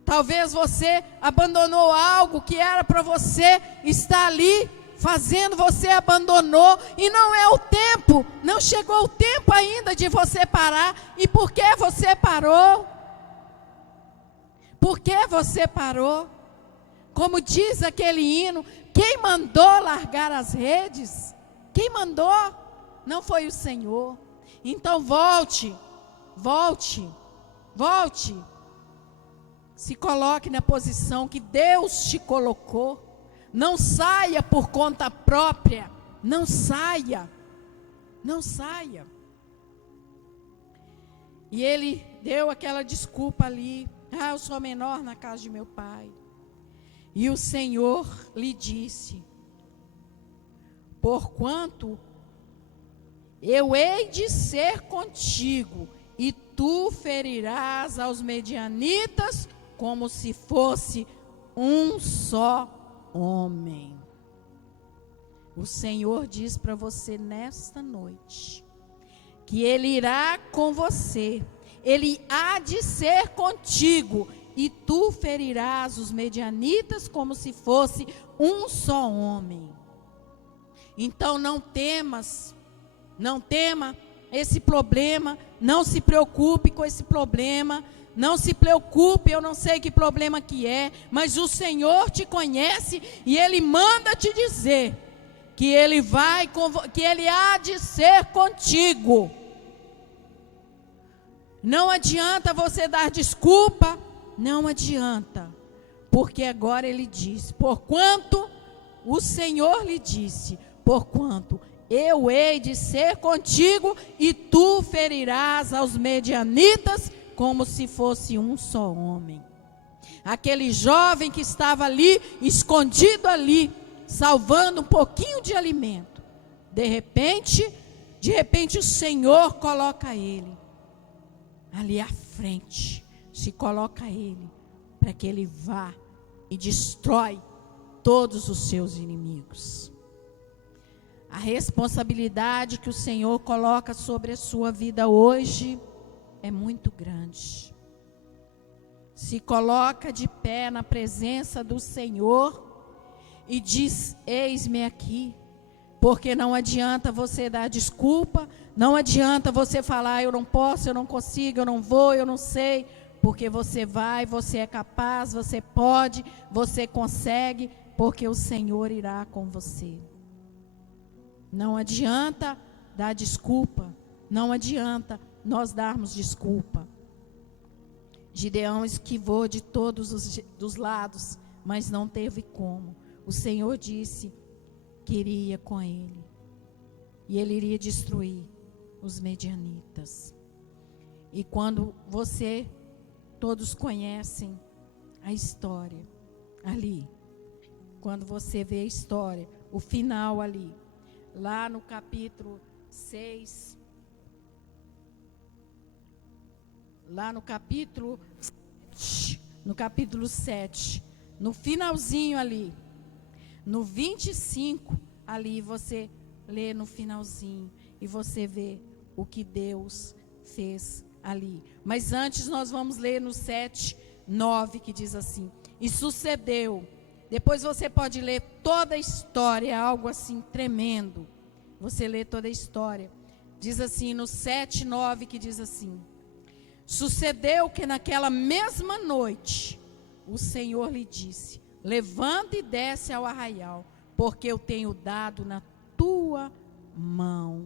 Talvez você abandonou algo que era para você estar ali fazendo, você abandonou. E não é o tempo. Não chegou o tempo ainda de você parar. E por que você parou? Por que você parou? Como diz aquele hino, quem mandou largar as redes? Quem mandou? Não foi o Senhor. Então volte. Se coloque na posição que Deus te colocou. Não saia por conta própria. Não saia. E ele deu aquela desculpa ali. Eu sou menor na casa de meu pai. E o Senhor lhe disse, porquanto eu hei de ser contigo, e tu ferirás aos medianitas como se fosse um só homem. O Senhor diz para você nesta noite, que Ele irá com você, Ele há de ser contigo, e tu ferirás os medianitas como se fosse um só homem. Então não tema esse problema, não se preocupe com esse problema, não se preocupe, eu não sei que problema que é, mas o Senhor te conhece e Ele manda te dizer que Ele há de ser contigo. Não adianta você dar desculpa, não adianta. Porque agora ele diz, porquanto o Senhor lhe disse, porquanto eu hei de ser contigo e tu ferirás aos medianitas como se fosse um só homem. Aquele jovem que estava ali, escondido ali, salvando um pouquinho de alimento. De repente o Senhor coloca ele ali à frente, se coloca ele para que ele vá e destrói todos os seus inimigos. A responsabilidade que o Senhor coloca sobre a sua vida hoje é muito grande. Se coloca de pé na presença do Senhor e diz: eis-me aqui. Porque não adianta você dar desculpa, não adianta você falar: eu não posso, eu não consigo, eu não vou, eu não sei. Porque você vai, você é capaz, você pode, você consegue, porque o Senhor irá com você. Não adianta dar desculpa, não adianta nós darmos desculpa. Gideão esquivou de todos os lados, mas não teve como. O Senhor disse que iria com ele, e ele iria destruir os medianitas. E quando todos conhecem a história ali, quando você vê a história, o final ali, lá no capítulo 6, lá no capítulo 7, no finalzinho ali, no 25, ali você lê no finalzinho e você vê o que Deus fez ali. Mas antes nós vamos ler no 7:9, que diz assim: e sucedeu. Depois você pode ler toda a história, é algo assim tremendo. Você lê toda a história. Diz assim no 7:9, que diz assim: sucedeu que naquela mesma noite o Senhor lhe disse: levanta e desce ao arraial, porque eu tenho dado na tua mão.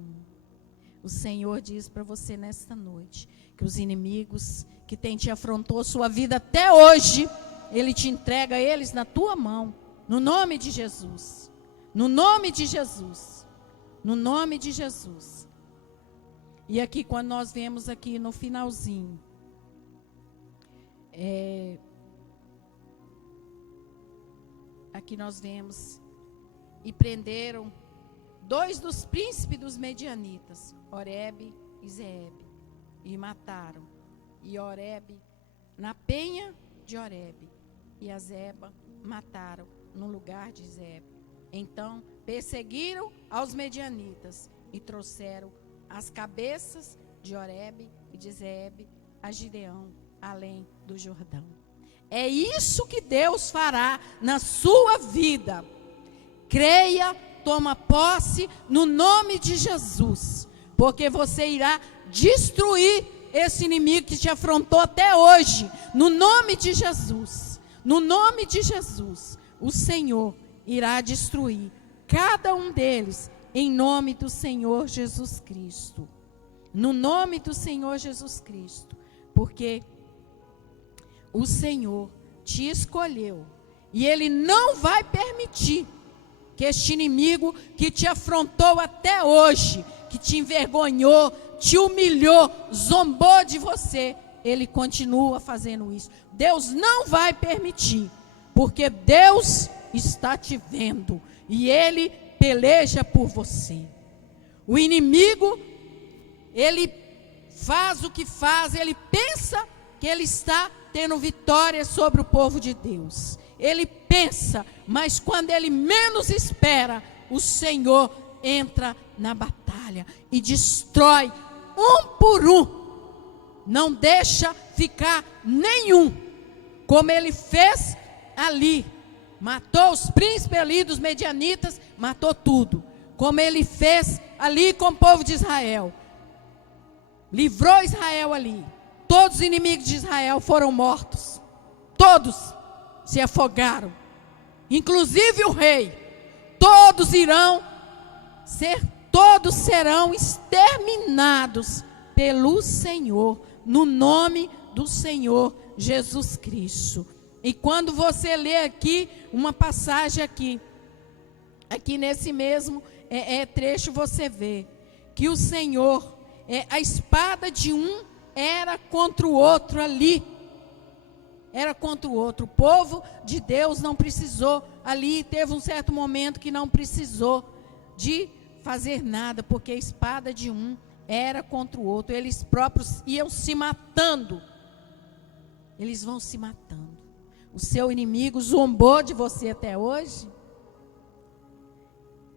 O Senhor diz para você nesta noite que os inimigos que têm te afrontou sua vida até hoje, Ele te entrega eles na tua mão, no nome de Jesus, no nome de Jesus, no nome de Jesus. E aqui quando nós vemos aqui no finalzinho, aqui nós vemos, e prenderam 2 dos príncipes dos medianitas, Oreb e Zeebe, e mataram. E Oreb na penha de Oreb, e a Zeba mataram no lugar de Zeebe. Então perseguiram aos medianitas e trouxeram as cabeças de Oreb e de Zeebe a Gideão, além do Jordão. É isso que Deus fará na sua vida. Creia, toma posse no nome de Jesus, porque você irá destruir esse inimigo que te afrontou até hoje, no nome de Jesus. No nome de Jesus, o Senhor irá destruir cada um deles, em nome do Senhor Jesus Cristo. No nome do Senhor Jesus Cristo, porque o Senhor te escolheu, e Ele não vai permitir que este inimigo que te afrontou até hoje, que te envergonhou, te humilhou, zombou de você, ele continua fazendo isso. Deus não vai permitir, porque Deus está te vendo e Ele peleja por você. O inimigo, ele faz o que faz, ele pensa que ele está tendo vitória sobre o povo de Deus. Ele pensa, mas quando ele menos espera, o Senhor entra na batalha e destrói um por um. Não deixa ficar nenhum, como ele fez ali. Matou os príncipes ali dos medianitas, matou tudo. Como ele fez ali com o povo de Israel. Livrou Israel ali. Todos os inimigos de Israel foram mortos. Todos se afogaram. Inclusive o rei. Todos serão exterminados pelo Senhor, no nome do Senhor Jesus Cristo. E quando você lê aqui, uma passagem aqui nesse mesmo trecho, você vê que o Senhor, a espada de um era contra o outro ali. Era contra o outro. O povo de Deus não precisou ali, teve um certo momento que não precisou de fazer nada, porque a espada de um era contra o outro. Eles próprios iam se matando. Eles vão se matando. O seu inimigo zombou de você até hoje.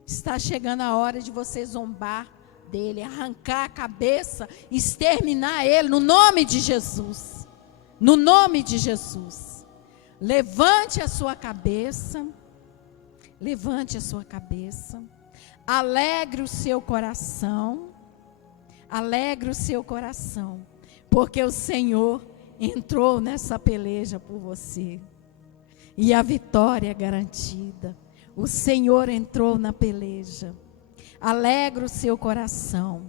Está chegando a hora de você zombar dele, arrancar a cabeça, exterminar ele, no nome de Jesus. No nome de Jesus. Levante a sua cabeça. Levante a sua cabeça. Alegre o seu coração. Alegre o seu coração. Porque o Senhor entrou nessa peleja por você. E a vitória é garantida. O Senhor entrou na peleja. Alegre o seu coração.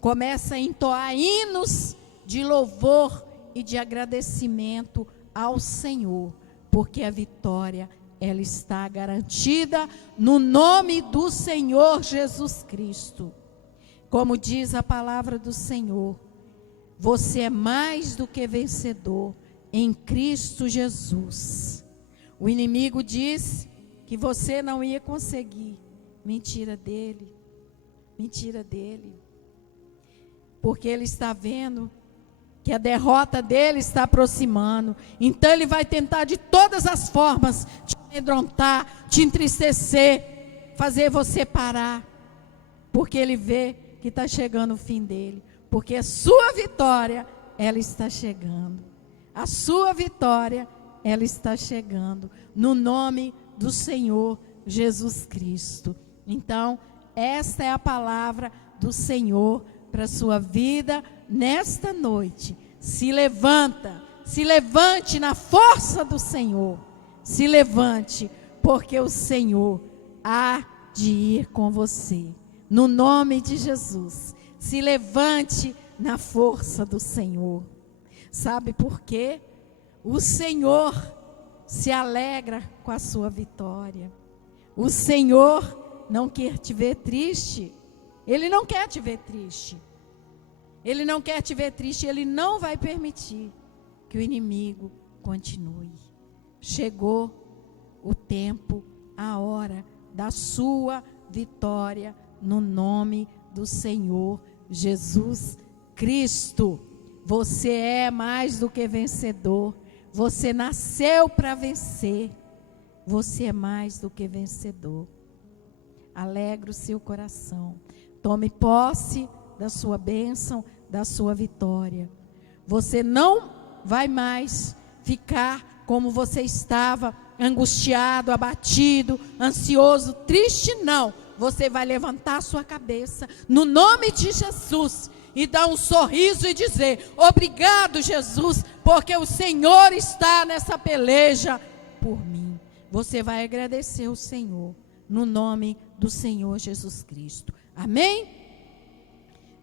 Começa a entoar hinos de louvor e de agradecimento ao Senhor, porque a vitória, ela está garantida no nome do Senhor Jesus Cristo. Como diz a palavra do Senhor, você é mais do que vencedor em Cristo Jesus. O inimigo disse que você não ia conseguir. Mentira dele. Mentira dele. Porque ele está vendo que a derrota dele está aproximando. Então ele vai tentar de todas as formas te amedrontar, te entristecer, fazer você parar. Porque ele vê que está chegando o fim dele. Porque a sua vitória, ela está chegando. A sua vitória, ela está chegando. No nome do Senhor Jesus Cristo. Então, esta é a palavra do Senhor para a sua vida nesta noite. Se levante na força do Senhor. Se levante, porque o Senhor há de ir com você. No nome de Jesus, se levante na força do Senhor. Sabe por quê? O Senhor se alegra com a sua vitória. O Senhor não quer te ver triste. Ele não quer te ver triste. Ele não quer te ver triste. Ele não vai permitir que o inimigo continue. Chegou o tempo, a hora da sua vitória no nome do Senhor Jesus Cristo. Você é mais do que vencedor. Você nasceu para vencer. Você é mais do que vencedor. Alegre o seu coração. Tome posse da sua bênção, da sua vitória. Você não vai mais ficar como você estava, angustiado, abatido, ansioso, triste, não. Você vai levantar a sua cabeça no nome de Jesus e dar um sorriso e dizer: obrigado, Jesus, porque o Senhor está nessa peleja por mim. Você vai agradecer o Senhor no nome do Senhor Jesus Cristo. Amém?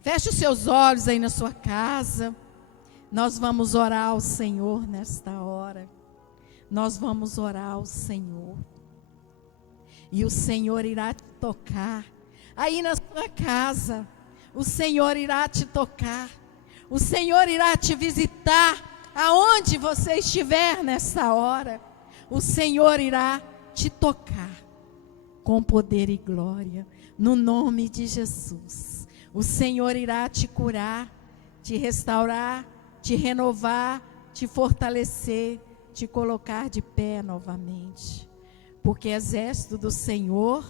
Feche os seus olhos aí na sua casa. Nós vamos orar ao Senhor nesta hora. Nós vamos orar ao Senhor. E o Senhor irá te tocar. Aí na sua casa, o Senhor irá te tocar. O Senhor irá te visitar aonde você estiver nessa hora. O Senhor irá te tocar com poder e glória, no nome de Jesus. O Senhor irá te curar, te restaurar, te renovar, te fortalecer, te colocar de pé novamente. Porque exército do Senhor,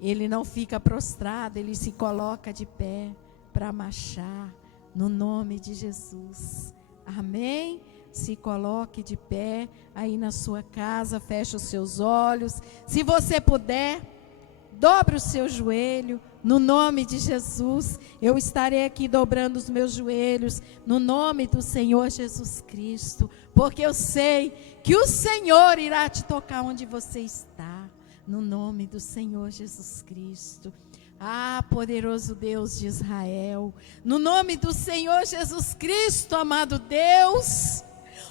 ele não fica prostrado, ele se coloca de pé para marchar, no nome de Jesus. Amém? Se coloque de pé aí na sua casa, feche os seus olhos. Se você puder, dobre o seu joelho, no nome de Jesus. Eu estarei aqui dobrando os meus joelhos, no nome do Senhor Jesus Cristo. Porque eu sei que o Senhor irá te tocar onde você está, no nome do Senhor Jesus Cristo. Ah, poderoso Deus de Israel, no nome do Senhor Jesus Cristo, amado Deus,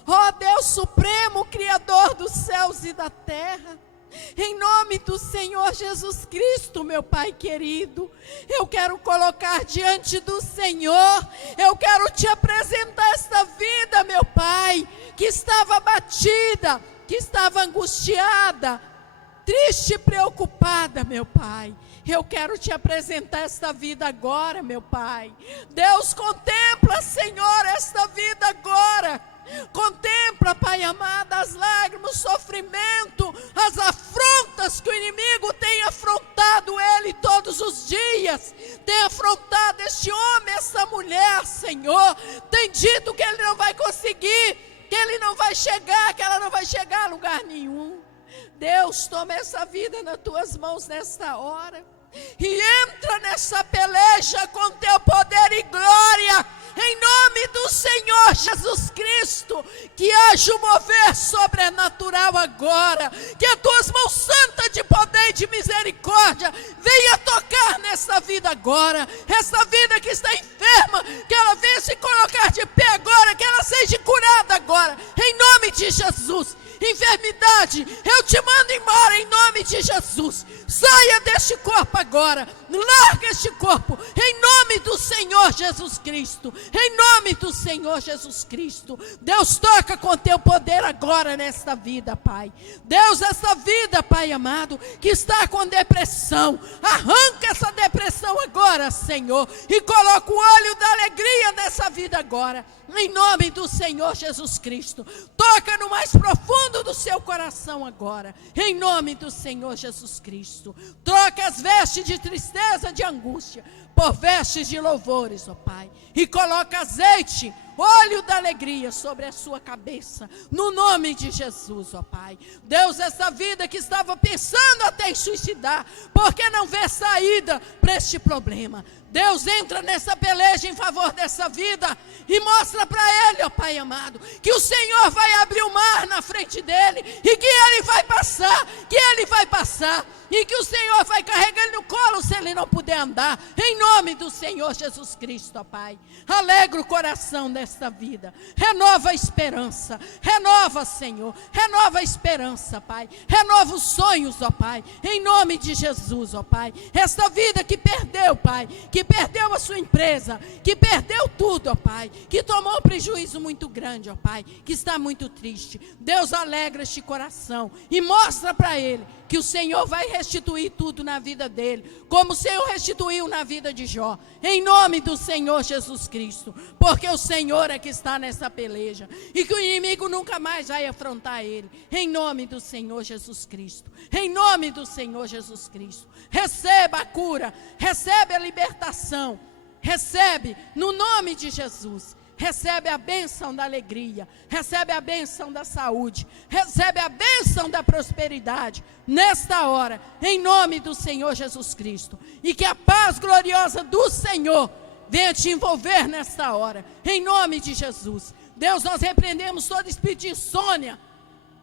ó Deus supremo, Criador dos céus e da terra, em nome do Senhor Jesus Cristo, meu Pai querido, eu quero colocar diante do Senhor, eu quero te apresentar esta vida, meu Pai, que estava abatida, que estava angustiada, triste e preocupada, meu Pai. Eu quero te apresentar esta vida agora, meu Pai. Deus, contempla, Senhor, esta vida agora. Contempla, Pai amado, as lágrimas, o sofrimento, as afrontas que o inimigo tem afrontado ele todos os dias. Tem afrontado este homem, essa mulher, Senhor. Tem dito que ele não vai conseguir, que ele não vai chegar, que ela não vai chegar a lugar nenhum. Deus, toma essa vida nas tuas mãos nesta hora e entra nessa peleja com teu poder e glória, em nome do Senhor Jesus Cristo. Que haja um mover sobrenatural agora, que as tuas mãos santas de poder e de misericórdia venha tocar nessa vida agora, essa vida que está enferma, que ela venha se colocar de pé agora, que ela seja curada agora, em nome de Jesus. Enfermidade, eu te mando embora em nome de Jesus. Saia deste corpo agora, larga este corpo, em nome do Senhor Jesus Cristo, em nome do Senhor Jesus Cristo. Deus, toca com teu poder agora nesta vida, Pai. Deus, essa vida, Pai amado, que está com depressão, arranca essa depressão agora, Senhor, e coloca o óleo da alegria nessa vida agora, em nome do Senhor Jesus Cristo. Toca no mais profundo do seu coração agora, em nome do Senhor Jesus Cristo. Troca as vestes de tristeza, de angústia, por vestes de louvores, ó Pai, e coloca azeite, óleo da alegria sobre a sua cabeça, no nome de Jesus, ó Pai. Deus, essa vida que estava pensando até em suicidar, porque não vê saída para este problema, Deus, entra nessa peleja em favor dessa vida e mostra para ele, ó Pai amado, que o Senhor vai abrir o mar na frente dele e que ele vai passar, e que o Senhor vai carregar ele no colo se ele não puder andar, em nome do Senhor Jesus Cristo, ó Pai. Alegra o coração desta vida, renova a esperança, renova, Senhor, renova a esperança, Pai, renova os sonhos, ó Pai, em nome de Jesus, ó Pai. Esta vida que perdeu, Pai, que perdeu a sua empresa, que perdeu tudo, ó Pai, que tomou um prejuízo muito grande, ó Pai, que está muito triste. Deus, alegra este coração e mostra para ele que o Senhor vai restituir tudo na vida dele, como o Senhor restituiu na vida de Jó, em nome do Senhor Jesus Cristo, porque o Senhor é que está nessa peleja, e que o inimigo nunca mais vai afrontar ele, em nome do Senhor Jesus Cristo, em nome do Senhor Jesus Cristo. Receba a cura, recebe a libertação, recebe no nome de Jesus. Recebe a bênção da alegria, recebe a bênção da saúde, recebe a bênção da prosperidade, nesta hora, em nome do Senhor Jesus Cristo. E que a paz gloriosa do Senhor venha te envolver nesta hora, em nome de Jesus. Deus, nós repreendemos todo espírito de insônia,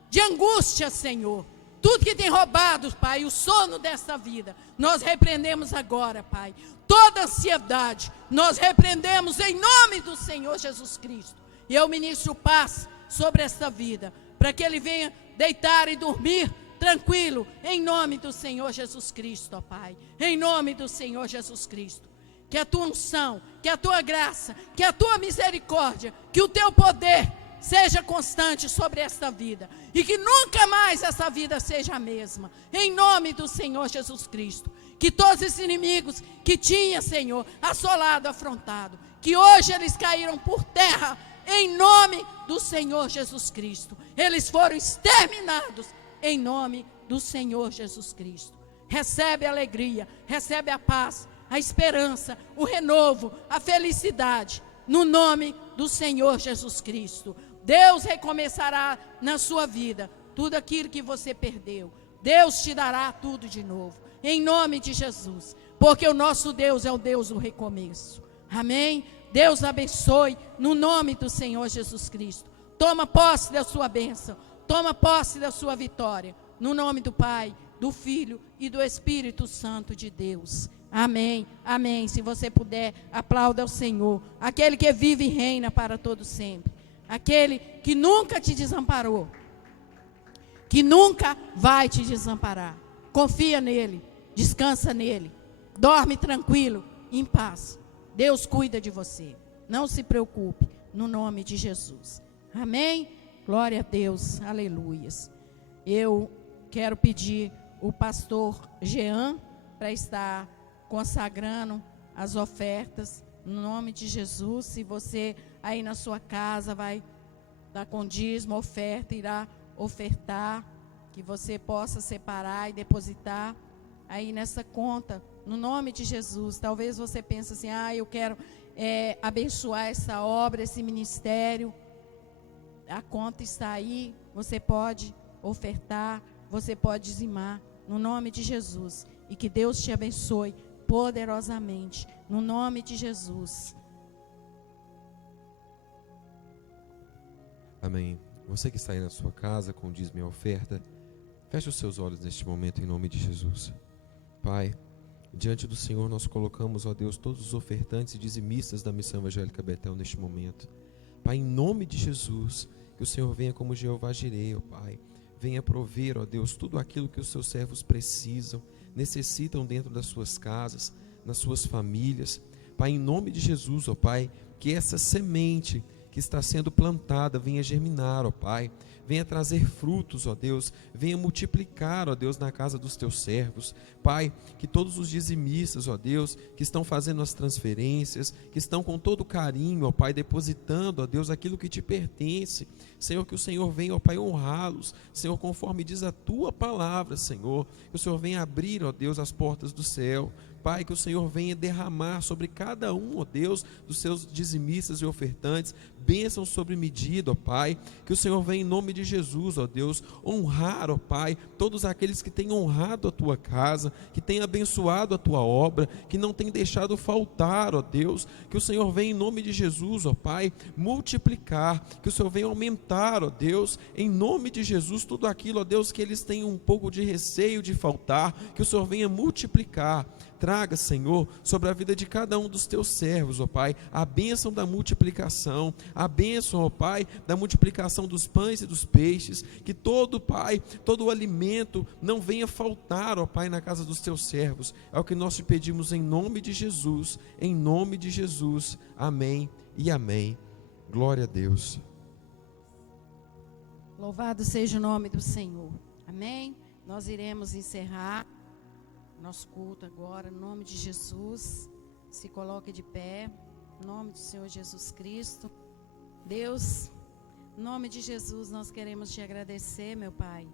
de angústia, Senhor. Tudo que tem roubado, Pai, o sono desta vida, nós repreendemos agora, Pai. Toda ansiedade, nós repreendemos em nome do Senhor Jesus Cristo. E eu ministro paz sobre esta vida, para que ele venha deitar e dormir tranquilo, em nome do Senhor Jesus Cristo, ó Pai. Em nome do Senhor Jesus Cristo. Que a tua unção, que a tua graça, que a tua misericórdia, que o teu poder seja constante sobre esta vida, e que nunca mais essa vida seja a mesma, em nome do Senhor Jesus Cristo. Que todos esses inimigos que tinha, Senhor, assolado, afrontado, que hoje eles caíram por terra, em nome do Senhor Jesus Cristo. Eles foram exterminados, em nome do Senhor Jesus Cristo. Recebe a alegria, recebe a paz, a esperança, o renovo, a felicidade, no nome do Senhor Jesus Cristo. Deus recomeçará na sua vida tudo aquilo que você perdeu. Deus te dará tudo de novo, em nome de Jesus, porque o nosso Deus é o Deus do recomeço. Amém? Deus abençoe, no nome do Senhor Jesus Cristo. Toma posse da sua bênção, toma posse da sua vitória, no nome do Pai, do Filho e do Espírito Santo de Deus. Amém, amém. Se você puder, aplauda ao Senhor, aquele que vive e reina para todo sempre, aquele que nunca te desamparou, que nunca vai te desamparar. Confia nele, descansa nele, dorme tranquilo, em paz. Deus cuida de você, não se preocupe, no nome de Jesus. Amém? Glória a Deus, aleluias. Eu quero pedir o pastor Jean para estar consagrando as ofertas, no nome de Jesus. Se você aí na sua casa vai dar com dízimo, oferta, irá ofertar, que você possa separar e depositar aí nessa conta, no nome de Jesus. Talvez você pense assim, eu quero abençoar essa obra, esse ministério. A conta está aí, você pode ofertar, você pode dizimar, no nome de Jesus. E que Deus te abençoe poderosamente, no nome de Jesus. Amém. Você que está aí na sua casa com dízimo e oferta, feche os seus olhos neste momento em nome de Jesus. Pai, diante do Senhor nós colocamos, ó Deus, todos os ofertantes e dizimistas da Missão Evangélica Betel neste momento. Pai, em nome de Jesus, que o Senhor venha como Jeová Jireh, ó Pai. Venha prover, ó Deus, tudo aquilo que os seus servos precisam, necessitam dentro das suas casas, nas suas famílias. Pai, em nome de Jesus, ó Pai, que essa semente que está sendo plantada venha germinar, ó Pai. Venha trazer frutos, ó Deus, venha multiplicar, ó Deus, na casa dos teus servos. Pai, que todos os dizimistas, ó Deus, que estão fazendo as transferências, que estão com todo carinho, ó Pai, depositando, ó Deus, aquilo que te pertence. Senhor, que o Senhor venha, ó Pai, honrá-los, Senhor, conforme diz a tua palavra, Senhor. Que o Senhor venha abrir, ó Deus, as portas do céu. Pai, que o Senhor venha derramar sobre cada um, ó Deus, dos seus dizimistas e ofertantes, bênçãos sobre medida, ó Pai. Que o Senhor venha em nome de Jesus, ó Deus, honrar, ó Pai, todos aqueles que têm honrado a tua casa, que têm abençoado a tua obra, que não têm deixado faltar, ó Deus. Que o Senhor venha em nome de Jesus, ó Pai, multiplicar, que o Senhor venha aumentar, ó Deus, em nome de Jesus, tudo aquilo, ó Deus, que eles têm um pouco de receio de faltar, que o Senhor venha multiplicar. Traga, Senhor, sobre a vida de cada um dos teus servos, ó Pai, a bênção da multiplicação, a bênção, ó Pai, da multiplicação dos pães e dos peixes, que todo, Pai, todo o alimento não venha faltar, ó Pai, na casa dos teus servos. É o que nós te pedimos em nome de Jesus, em nome de Jesus. Amém e amém. Glória a Deus. Louvado seja o nome do Senhor. Amém? Nós iremos encerrar nosso culto agora, em nome de Jesus. Se coloque de pé, em nome do Senhor Jesus Cristo. Deus, em nome de Jesus, nós queremos te agradecer, meu Pai,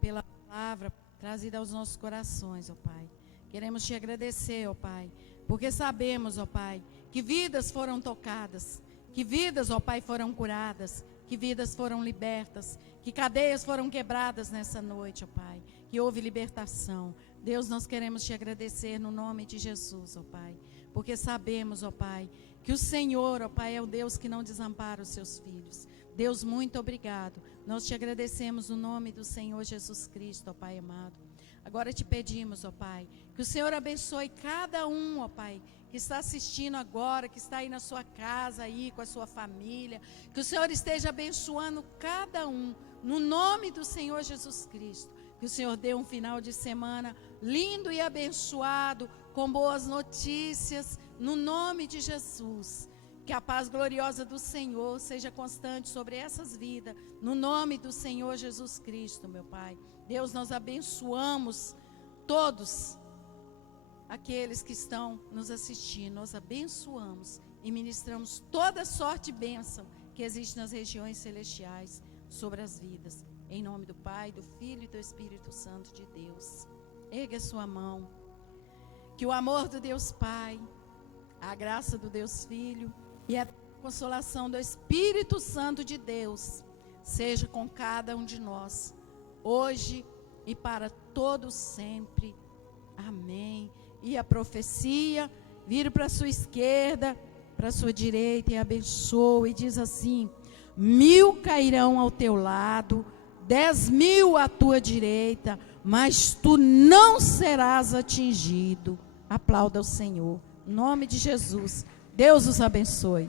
pela palavra trazida aos nossos corações, ó Pai. Queremos te agradecer, ó Pai, porque sabemos, ó Pai, que vidas foram tocadas, que vidas, ó Pai, foram curadas, que vidas foram libertas, que cadeias foram quebradas nessa noite, ó Pai, que houve libertação. Deus, nós queremos te agradecer no nome de Jesus, ó Pai, porque sabemos, ó Pai, que o Senhor, ó Pai, é o Deus que não desampara os seus filhos. Deus, muito obrigado. Nós te agradecemos no nome do Senhor Jesus Cristo, ó Pai amado. Agora te pedimos, ó Pai, que o Senhor abençoe cada um, ó Pai, que está assistindo agora, que está aí na sua casa, aí com a sua família. Que o Senhor esteja abençoando cada um, no nome do Senhor Jesus Cristo. Que o Senhor dê um final de semana lindo e abençoado, com boas notícias, no nome de Jesus. Que a paz gloriosa do Senhor seja constante sobre essas vidas, no nome do Senhor Jesus Cristo, meu Pai. Deus, nós abençoamos todos aqueles que estão nos assistindo. Nós abençoamos e ministramos toda sorte de bênção que existe nas regiões celestiais sobre as vidas. Em nome do Pai, do Filho e do Espírito Santo de Deus. Erga a sua mão. Que o amor do Deus Pai, a graça do Deus Filho e a consolação do Espírito Santo de Deus seja com cada um de nós, hoje e para todos sempre. Amém. E a profecia, vira para a sua esquerda, para a sua direita e abençoa e diz assim: 1000 cairão ao teu lado, 10.000 à tua direita, mas tu não serás atingido. Aplauda o Senhor. Em nome de Jesus. Deus os abençoe.